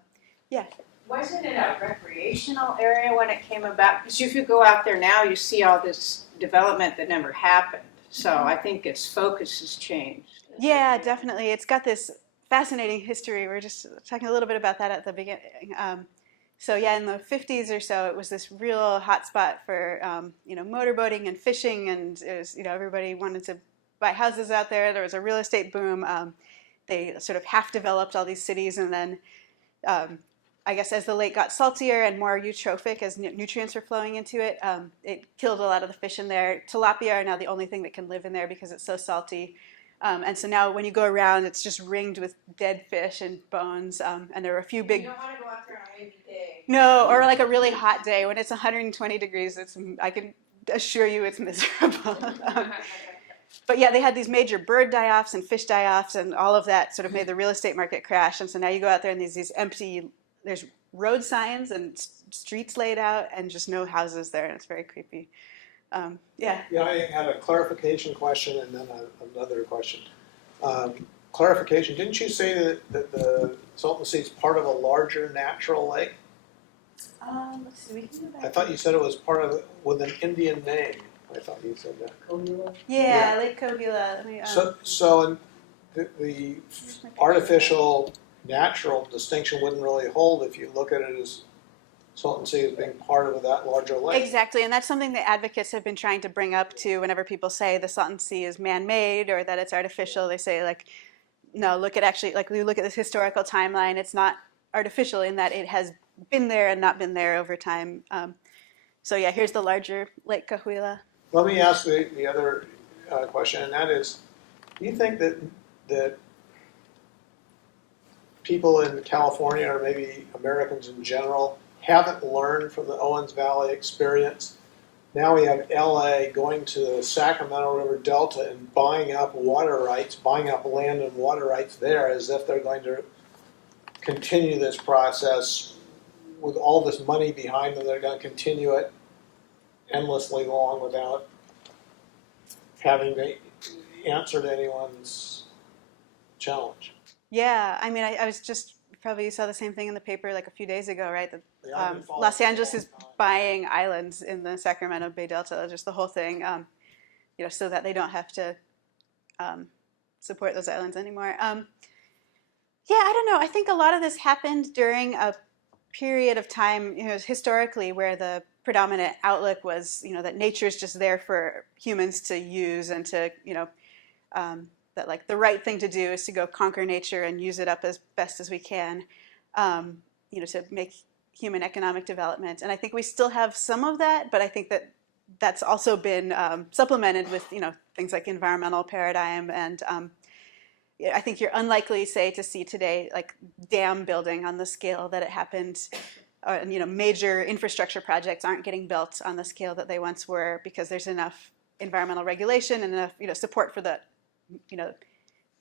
yeah. Wasn't it a recreational area when it came about? Because if you go out there now, you see all this development that never happened. So I think its focus has changed. Yeah, definitely. It's got this fascinating history. We were just talking a little bit about that at the beginning. So yeah, in the 50s or so, it was this real hot spot for motorboating and fishing, and it was, everybody wanted to buy houses out there. There was a real estate boom. They sort of half developed all these cities, and then I guess as the lake got saltier and more eutrophic, as nutrients were flowing into it, it killed a lot of the fish in there. Tilapia are now the only thing that can live in there because it's so salty. And so now when you go around, it's just ringed with dead fish and bones. And there were a few big... You don't want to go out there on a windy day. No, or like a really hot day when it's 120 degrees. I can assure you it's miserable. But yeah, they had these major bird die-offs and fish die-offs, and all of that sort of made the real estate market crash. And so now you go out there and these empty, there's road signs and streets laid out and just no houses there, and it's very creepy. Yeah. Yeah, I had a clarification question and then another question. Clarification, didn't you say that the Salton Sea is part of a larger natural lake? Let's see, we can go back. I thought you said it was part of, with an Indian name. I thought you said that. Kohila? Yeah, Lake Kohila. Let me, So the artificial natural distinction wouldn't really hold if you look at it as Salton Sea as being part of that larger lake. Exactly, and that's something that advocates have been trying to bring up to whenever people say the Salton Sea is man-made or that it's artificial. They say, like, no, look at actually, like, we look at this historical timeline. It's not artificial in that it has been there and not been there over time. So yeah, here's the larger Lake Cahuilla. Let me ask the other question, and that is, do you think that people in California, or maybe Americans in general, haven't learned from the Owens Valley experience? Now we have LA going to the Sacramento River Delta and buying up water rights, buying up land and water rights there as if they're going to continue this process with all this money behind them. They're going to continue it endlessly long without having to answer to anyone's challenge. Yeah, I mean, I was just, probably you saw the same thing in the paper like a few days ago, right? That Yeah, I've been following Los it Angeles for a is long time. buying islands in the Sacramento Bay Delta, just the whole thing, so that they don't have to support those islands anymore. Yeah, I don't know. I think a lot of this happened during a period of time, historically, where the predominant outlook was, that nature's just there for humans to use and to, that like the right thing to do is to go conquer nature and use it up as best as we can, to make human economic development. And I think we still have some of that, but I think that that's also been supplemented with, things like environmental paradigm. And I think you're unlikely, say, to see today like dam building on the scale that it happened. Major infrastructure projects aren't getting built on the scale that they once were because there's enough environmental regulation and enough, support for the,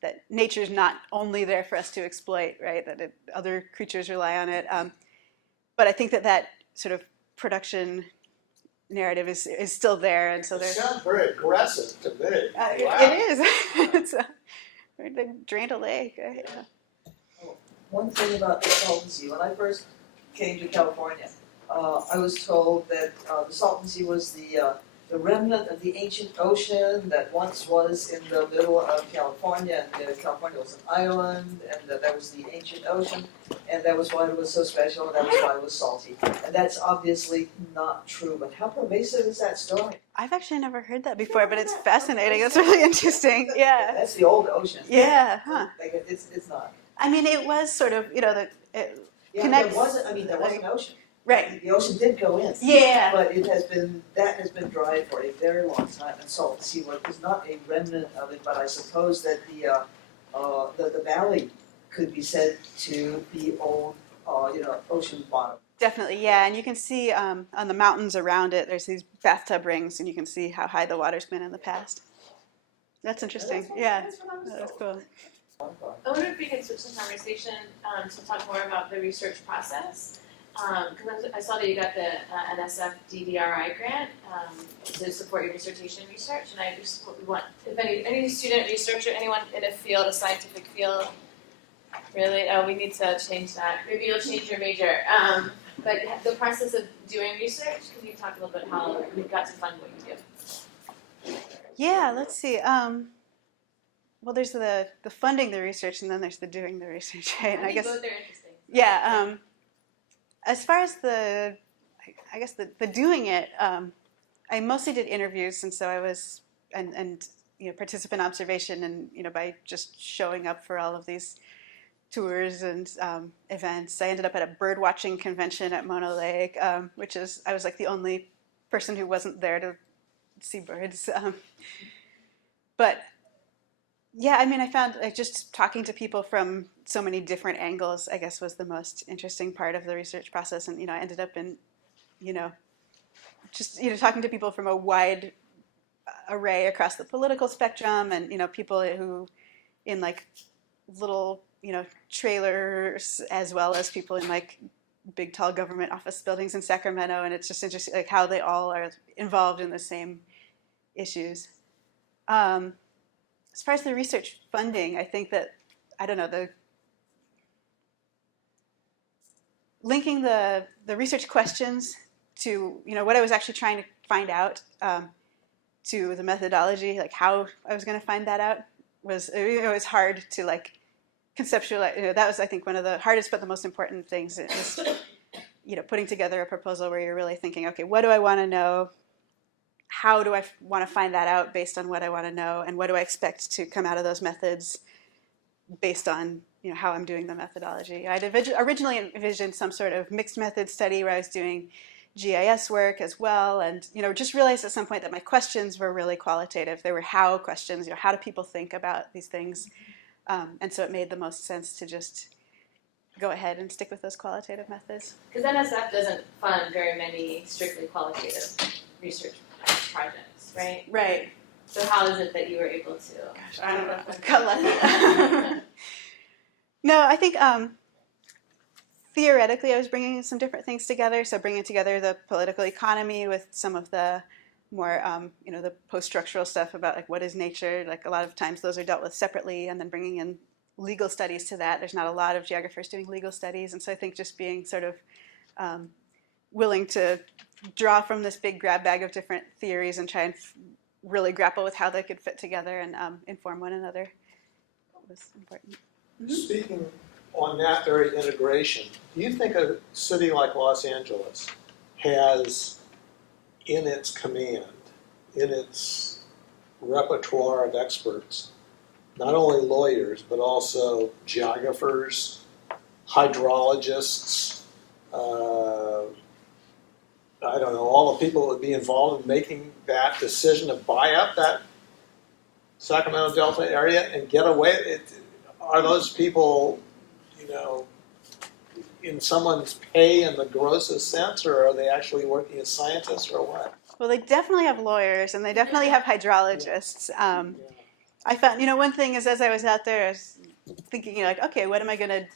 that nature's not only there for us to exploit, right? That other creatures rely on it. But I think that sort of production narrative is still there, and so It there's. sounds very aggressive to me. Wow. It is. It's they drained a lake. Right? One thing about the Salton Sea, when I first came to California, I was told that the Salton Sea was the remnant of the ancient ocean that once was in the middle of California, and California was an island, and that was the ancient ocean, and that was why it was so special, and that was why it was salty. And that's obviously not true, but how pervasive is that story? I've actually never heard that before, but it's fascinating. It's really interesting. Yeah. That's the old ocean. Yeah. Huh. Like, it's not. I mean, it was sort of, it Yeah, connects. there was an ocean. Right. The ocean did go in. Yeah. But that has been dry for a very long time, and Salton Sea was not a remnant of it, but I suppose that the valley could be said to be old, ocean bottom. Definitely, yeah, and you can see on the mountains around it, there's these bathtub rings, and you can see how high the water's been in the past. That's interesting. That's what I was That's told. cool. I wonder if we can switch the conversation to talk more about the research process. Because I saw that you got the NSF DDRI grant to support your dissertation research, and I just want, if any student researcher, anyone in a field, a scientific field, really, we need to change that. Maybe you'll change your major. But the process of doing research, can you talk a little bit how you got to fund what you do? Yeah, let's see. Well, there's the funding the research, and then there's the doing the research, right? And I think both are interesting. Yeah. As far as the doing it, I mostly did interviews, and so I was and participant observation, and by just showing up for all of these tours and events. I ended up at a bird watching convention at Mono Lake, which is, I was like the only person who wasn't there to see birds. But yeah, I mean, I found like just talking to people from so many different angles, I guess, was the most interesting part of the research process. And, I ended up in, you know, just, talking to people from a wide array across the political spectrum and, people who in like little, trailers as well as people in like big, tall government office buildings in Sacramento. And it's just interesting, like how they all are involved in the same issues. As far as the research funding, I think that, I don't know, linking the research questions to, what I was actually trying to find out, to the methodology, like how I was going to find that out was, it was hard to like conceptualize. That was, I think, one of the hardest but the most important things is, putting together a proposal where you're really thinking, okay, what do I want to know? How do I want to find that out based on what I want to know, and what do I expect to come out of those methods based on how I'm doing the methodology. I'd originally envisioned some sort of mixed method study where I was doing GIS work as well, and just realized at some point that my questions were really qualitative. They were how questions, how do people think about these things, and so it made the most sense to just go ahead and stick with those qualitative methods. Because NSF doesn't fund very many strictly qualitative research projects, right? Right. So how is it that you were able to? Gosh, I don't know. I've got lucky. No, I think theoretically I was bringing some different things together. So bringing together the political economy with some of the more, the post-structural stuff about like what is nature. Like a lot of times those are dealt with separately, and then bringing in legal studies to that. There's not a lot of geographers doing legal studies, and so I think just being sort of willing to draw from this big grab bag of different theories and try and really grapple with how they could fit together and inform one another was important. Mm-hmm. Speaking on that very integration, do you think a city like Los Angeles has in its command, in its repertoire of experts, not only lawyers, but also geographers, hydrologists, I don't know, all the people that would be involved in making that decision to buy up that Sacramento Delta area and get away? Are those people, in someone's pay in the grossest sense, or are they actually working as scientists, or what? Well, they definitely have lawyers, and they definitely have hydrologists. I found, one thing is as I was out there, I was thinking, okay, what am I going to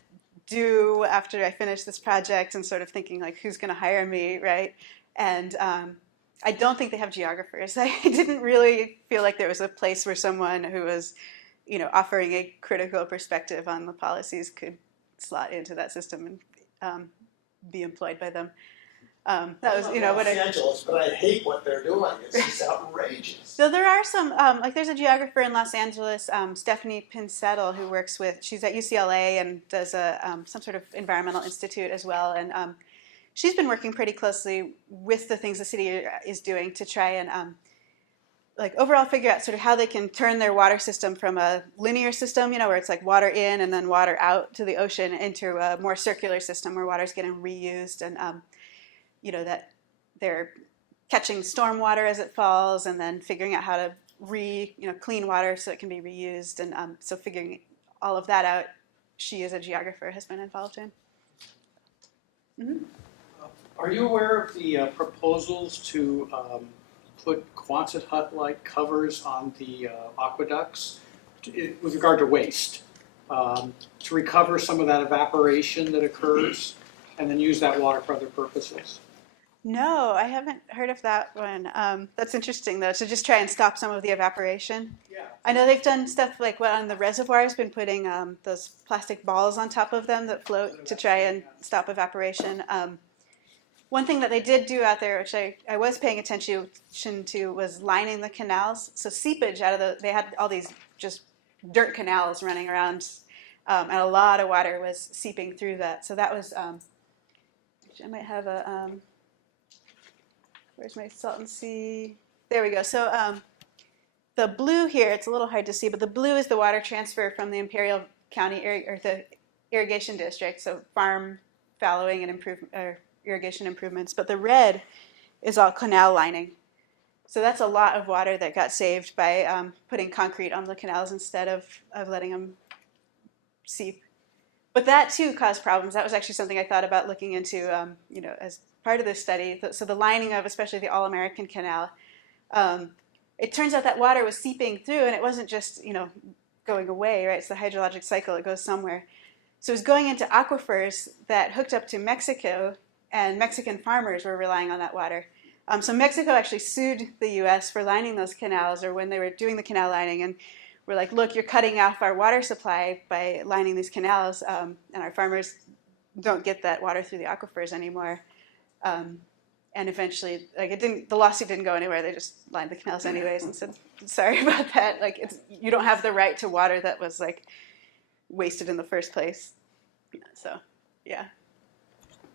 do after I finish this project, and sort of thinking, like, who's going to hire me, right? And I don't think they have geographers. I didn't really feel like there was a place where someone who was, offering a critical perspective on the policies could slot into that system and be employed by them. That was, what Los Angeles, but I hate what they're doing. It's just outrageous. So there are some, like there's a geographer in Los Angeles, Stephanie Pinsettle, who works she's at UCLA and does some sort of environmental institute as well. And she's been working pretty closely with the things the city is doing to try and like overall figure out sort of how they can turn their water system from a linear system, where it's like water in and then water out to the ocean, into a more circular system where water's getting reused, and that they're catching storm water as it falls, and then figuring out how to clean water so it can be reused, and so figuring all of that out, she as a geographer has been involved in. Mm-hmm. Are you aware of the proposals to put Quonset hut-like covers on the aqueducts with regard to waste, to recover some of that evaporation that occurs and then use that water for other purposes? No, I haven't heard of that one. That's interesting, though, to just try and stop some of the evaporation. Yeah. I know they've done stuff like on the reservoirs, been putting those plastic balls on top of them that float to try and stop evaporation. One thing that they did do out there, which I was paying attention to, was lining the canals. So seepage they had all these just dirt canals running around, and a lot of water was seeping through that. So that was, I might have a, where's my Salton Sea? There we go. So the blue here, it's a little hard to see, but the blue is the water transfer from the Imperial County area, or the irrigation district, so farm fallowing and irrigation improvements. But the red is all canal lining. So that's a lot of water that got saved by putting concrete on the canals instead of letting them seep. But that too caused problems. That was actually something I thought about looking into, as part of this study. So the lining of especially the All-American Canal, it turns out that water was seeping through, and it wasn't just going away, right? It's the hydrologic cycle; it goes somewhere. So it was going into aquifers that hooked up to Mexico, and Mexican farmers were relying on that water. So Mexico actually sued the U.S. for lining those canals, or when they were doing the canal lining, and we're like, look, you're cutting off our water supply by lining these canals, and our farmers don't get that water through the aquifers anymore. And eventually, the lawsuit didn't go anywhere. They just lined the canals anyways and said, sorry about that. You don't have the right to water that was wasted in the first place. So, yeah.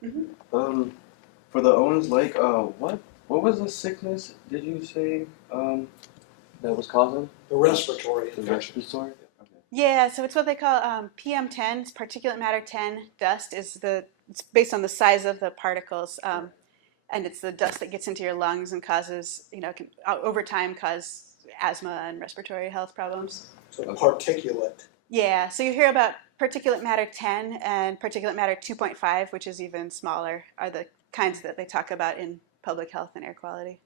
For the Owens Lake, what was the sickness? Did you say that was causing The respiratory the infection. respiratory? Okay. Yeah, so it's what they call PM10, it's particulate matter 10 dust. It's based on the size of the particles, and it's the dust that gets into your lungs and causes, can over time cause asthma and respiratory health problems. So particulate. Yeah, so you hear about particulate matter 10 and particulate matter 2.5, which is even smaller, are the kinds that they talk about in public health and air quality.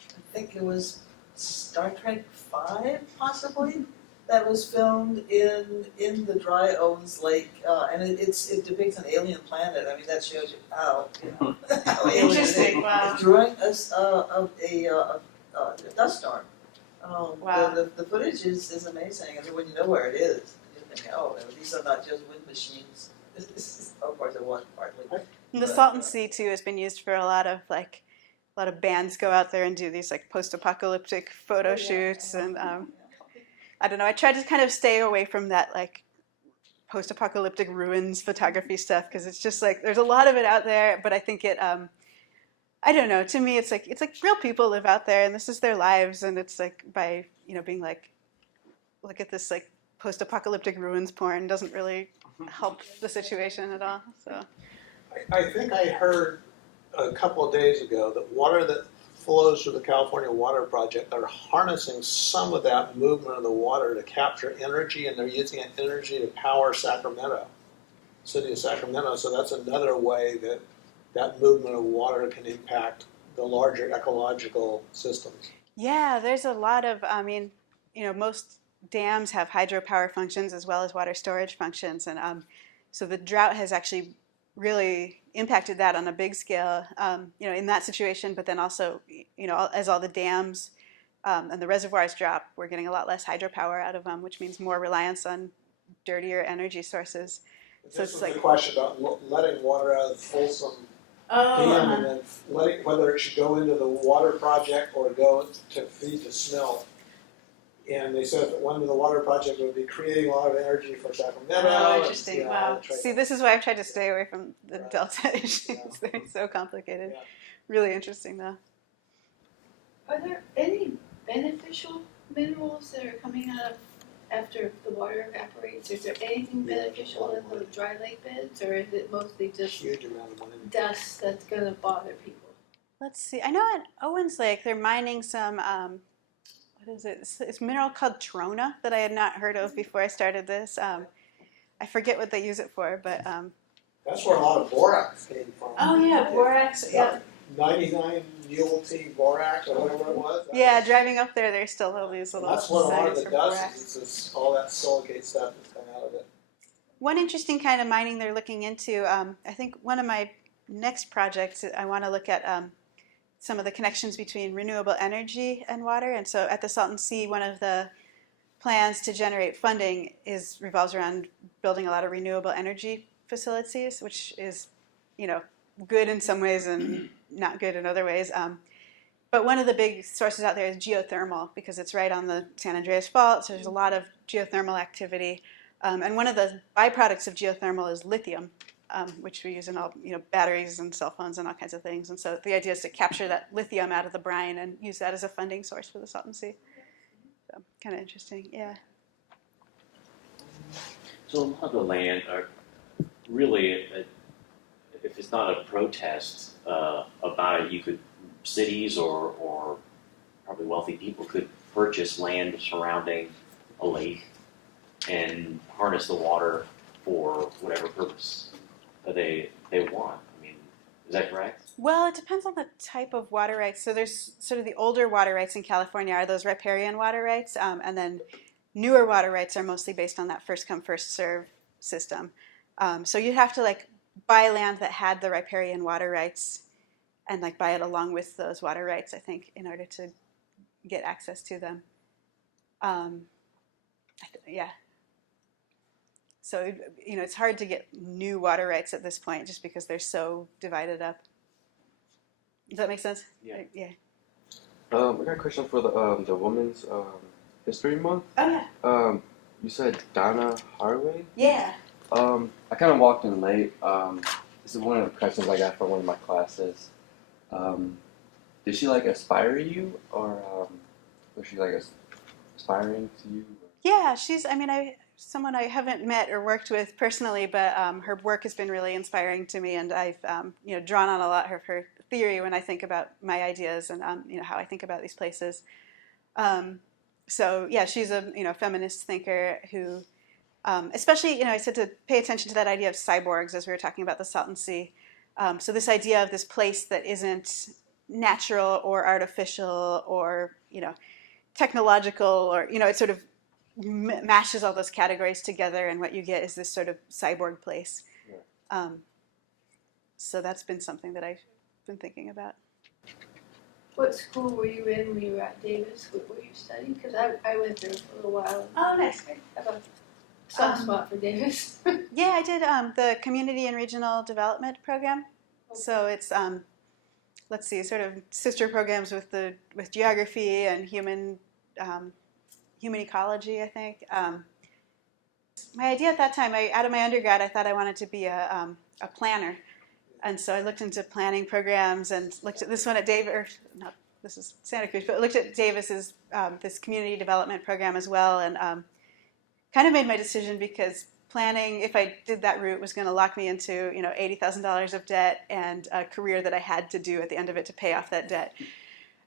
I think it was Star Trek V, possibly, that was filmed in the dry Owens Lake, and it depicts an alien planet. I mean, that shows you how how alien it is. Interesting. Wow. During a dust storm. Wow. The footage is amazing. I mean, when you know where it is, you think, oh, these are not just wind machines. Of course, it was partly. And the Salton Sea too has been used for a lot of bands go out there and do these post-apocalyptic photo shoots, and I don't know. I tried to kind of stay away from that post-apocalyptic ruins photography stuff because it's just there's a lot of it out there, but I think it I don't know. To me, it's real people live out there, and this is their lives, and it's by being look at this post-apocalyptic ruins porn doesn't really help the situation at all. So I think I heard a couple of days ago that water that flows through the California Water Project, they're harnessing some of that movement of the water to capture energy, and they're using that energy to power Sacramento, city of Sacramento. So that's another way that movement of water can impact the larger ecological systems. yeah, there's a lot of. Most dams have hydropower functions as well as water storage functions, and so the drought has actually really impacted that on a big scale, in that situation, but then also, as all the dams and the reservoirs drop, we're getting a lot less hydropower out of them, which means more reliance on dirtier energy sources. So This it's was the question about letting water out of Folsom Dam and then whether it should go into the water project or go to feed the smill. And they said if it went into the water project, it would be creating a lot of energy for Sacramento. Oh, interesting. And, Wow. See, this is why I've tried to stay away from the Delta issues. Yeah. They're so complicated. Yeah. Really interesting, though. Are there any beneficial minerals that are coming out of after the water evaporates? Is there anything beneficial in the dry lake beds, or is it mostly just Huge amount of money. dust that's going to bother people? Let's see. I know at Owens Lake they're mining some, what is it? It's a mineral called trona that I had not heard of before I started this. I forget what they use it for, but That's where a lot of borax came from. Oh yeah, borax. Yeah. 99 mule T borax or whatever it was. yeah, driving up there, they still have these little That's what a lot of sites the for dust borax. is. It's this, all that silicate stuff that's coming out of it. One interesting kind of mining they're looking into, I think one of my next projects, I want to look at some of the connections between renewable energy and water. And so at the Salton Sea, one of the plans to generate funding revolves around building a lot of renewable energy facilities, which is, good in some ways and not good in other ways. But one of the big sources out there is geothermal because it's right on the San Andreas Fault, so there's a lot of geothermal activity. And one of the byproducts of geothermal is lithium, which we use in all batteries and cell phones and all kinds of things. And so the idea is to capture that lithium out of the brine and use that as a funding source for the Salton Sea. So kind of interesting, yeah. So a lot of the land are really, if it's not a protest about it, cities or probably wealthy people could purchase land surrounding a lake and harness the water for whatever purpose that they want. I mean, is that correct? Well, it depends on the type of water rights. So there's sort of the older water rights in California are those riparian water rights, and then newer water rights are mostly based on that first come first serve system. So you'd have to like buy land that had the riparian water rights and like buy it along with those water rights, I think, in order to get access to them. Yeah. So, it's hard to get new water rights at this point just because they're so divided up. Does that make sense? Yeah. Yeah. I got a question for the Women's History Month. Oh, yeah. You said Donna Haraway? Yeah. I kind of walked in late. This is one of the questions I got from one of my classes. Did she like aspire you, or was she like aspiring to you? Yeah, she's, someone I haven't met or worked with personally, but her work has been really inspiring to me, and I've, drawn on a lot of her theory when I think about my ideas and, how I think about these places. So, yeah, she's a, feminist thinker who, especially, I said to pay attention to that idea of cyborgs as we were talking about the Salton Sea. So this idea of this place that isn't natural or artificial or, technological or, it sort of mashes all those categories together, and what you get is this sort of cyborg place. Yeah. So that's been something that I've been thinking about. What school were you in when you were at Davis? What were you studying? Because I went there for a little while. Oh, nice. I have a soft spot for Davis. Yeah, I did the Community and Regional Development Program. Okay. So it's let's see, sort of sister programs with geography and human ecology, I think. My idea at that time, out of my undergrad, I thought I wanted to be a planner. And so I looked into planning programs and looked at this one at Davis, this is Santa Cruz, but looked at Davis's, this community development program as well, and kind of made my decision because planning, if I did that route, was going to lock me into, $80,000 of debt and a career that I had to do at the end of it to pay off that debt.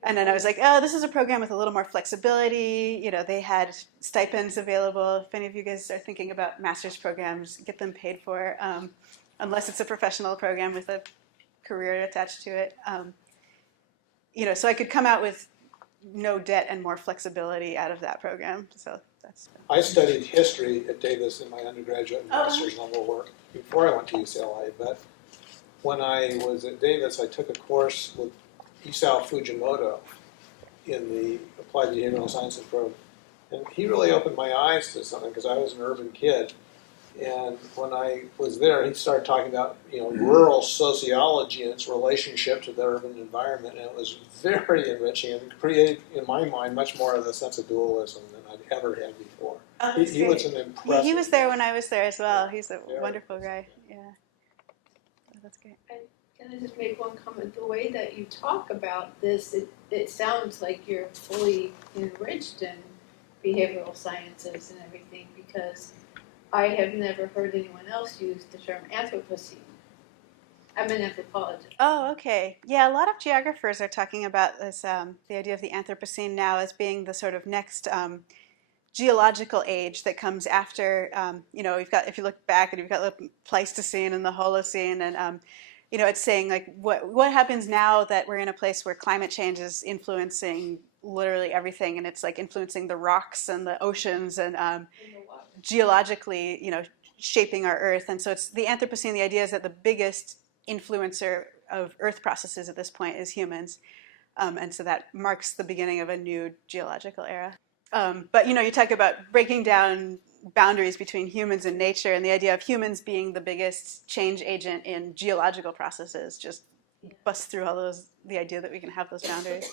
And then I was like, oh, this is a program with a little more flexibility. They had stipends available. If any of you guys are thinking about master's programs, get them paid for, unless it's a professional program with a career attached to it. So I could come out with no debt and more flexibility out of that program. So that's. I studied history at Davis in my undergraduate and master's level work before I went to UCLA. But when I was at Davis, I took a course with Isao Fujimoto in the Applied Behavioral Sciences program. And he really opened my eyes to something because I was an urban kid. And when I was there, he started talking about rural sociology and its relationship to the urban environment, and it was very enriching and created, in my mind, much more of a sense of dualism than I'd ever had before. Oh, he was an impressive. He was there when I was there as well. He's a wonderful guy. Yeah, that's great. Can I just make one comment? The way that you talk about this, it sounds like you're fully enriched in behavioral sciences and everything, because I have never heard anyone else use the term Anthropocene. I'm an anthropologist. Oh, okay. Yeah, a lot of geographers are talking about this, the idea of the Anthropocene now as being the sort of next geological age that comes after, we've got, if you look back, and you've got the Pleistocene and the Holocene, and, it's saying like what happens now that we're in a place where climate change is influencing literally everything, and it's like influencing the rocks and the oceans and geologically, shaping our Earth. And so it's the Anthropocene. The idea is that the biggest influencer of Earth processes at this point is humans, and so that marks the beginning of a new geological era. But you talk about breaking down boundaries between humans and nature, and the idea of humans being the biggest change agent in geological processes just busts through all the idea that we can have those boundaries.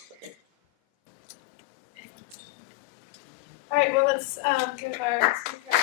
All right, well, let's give our speaker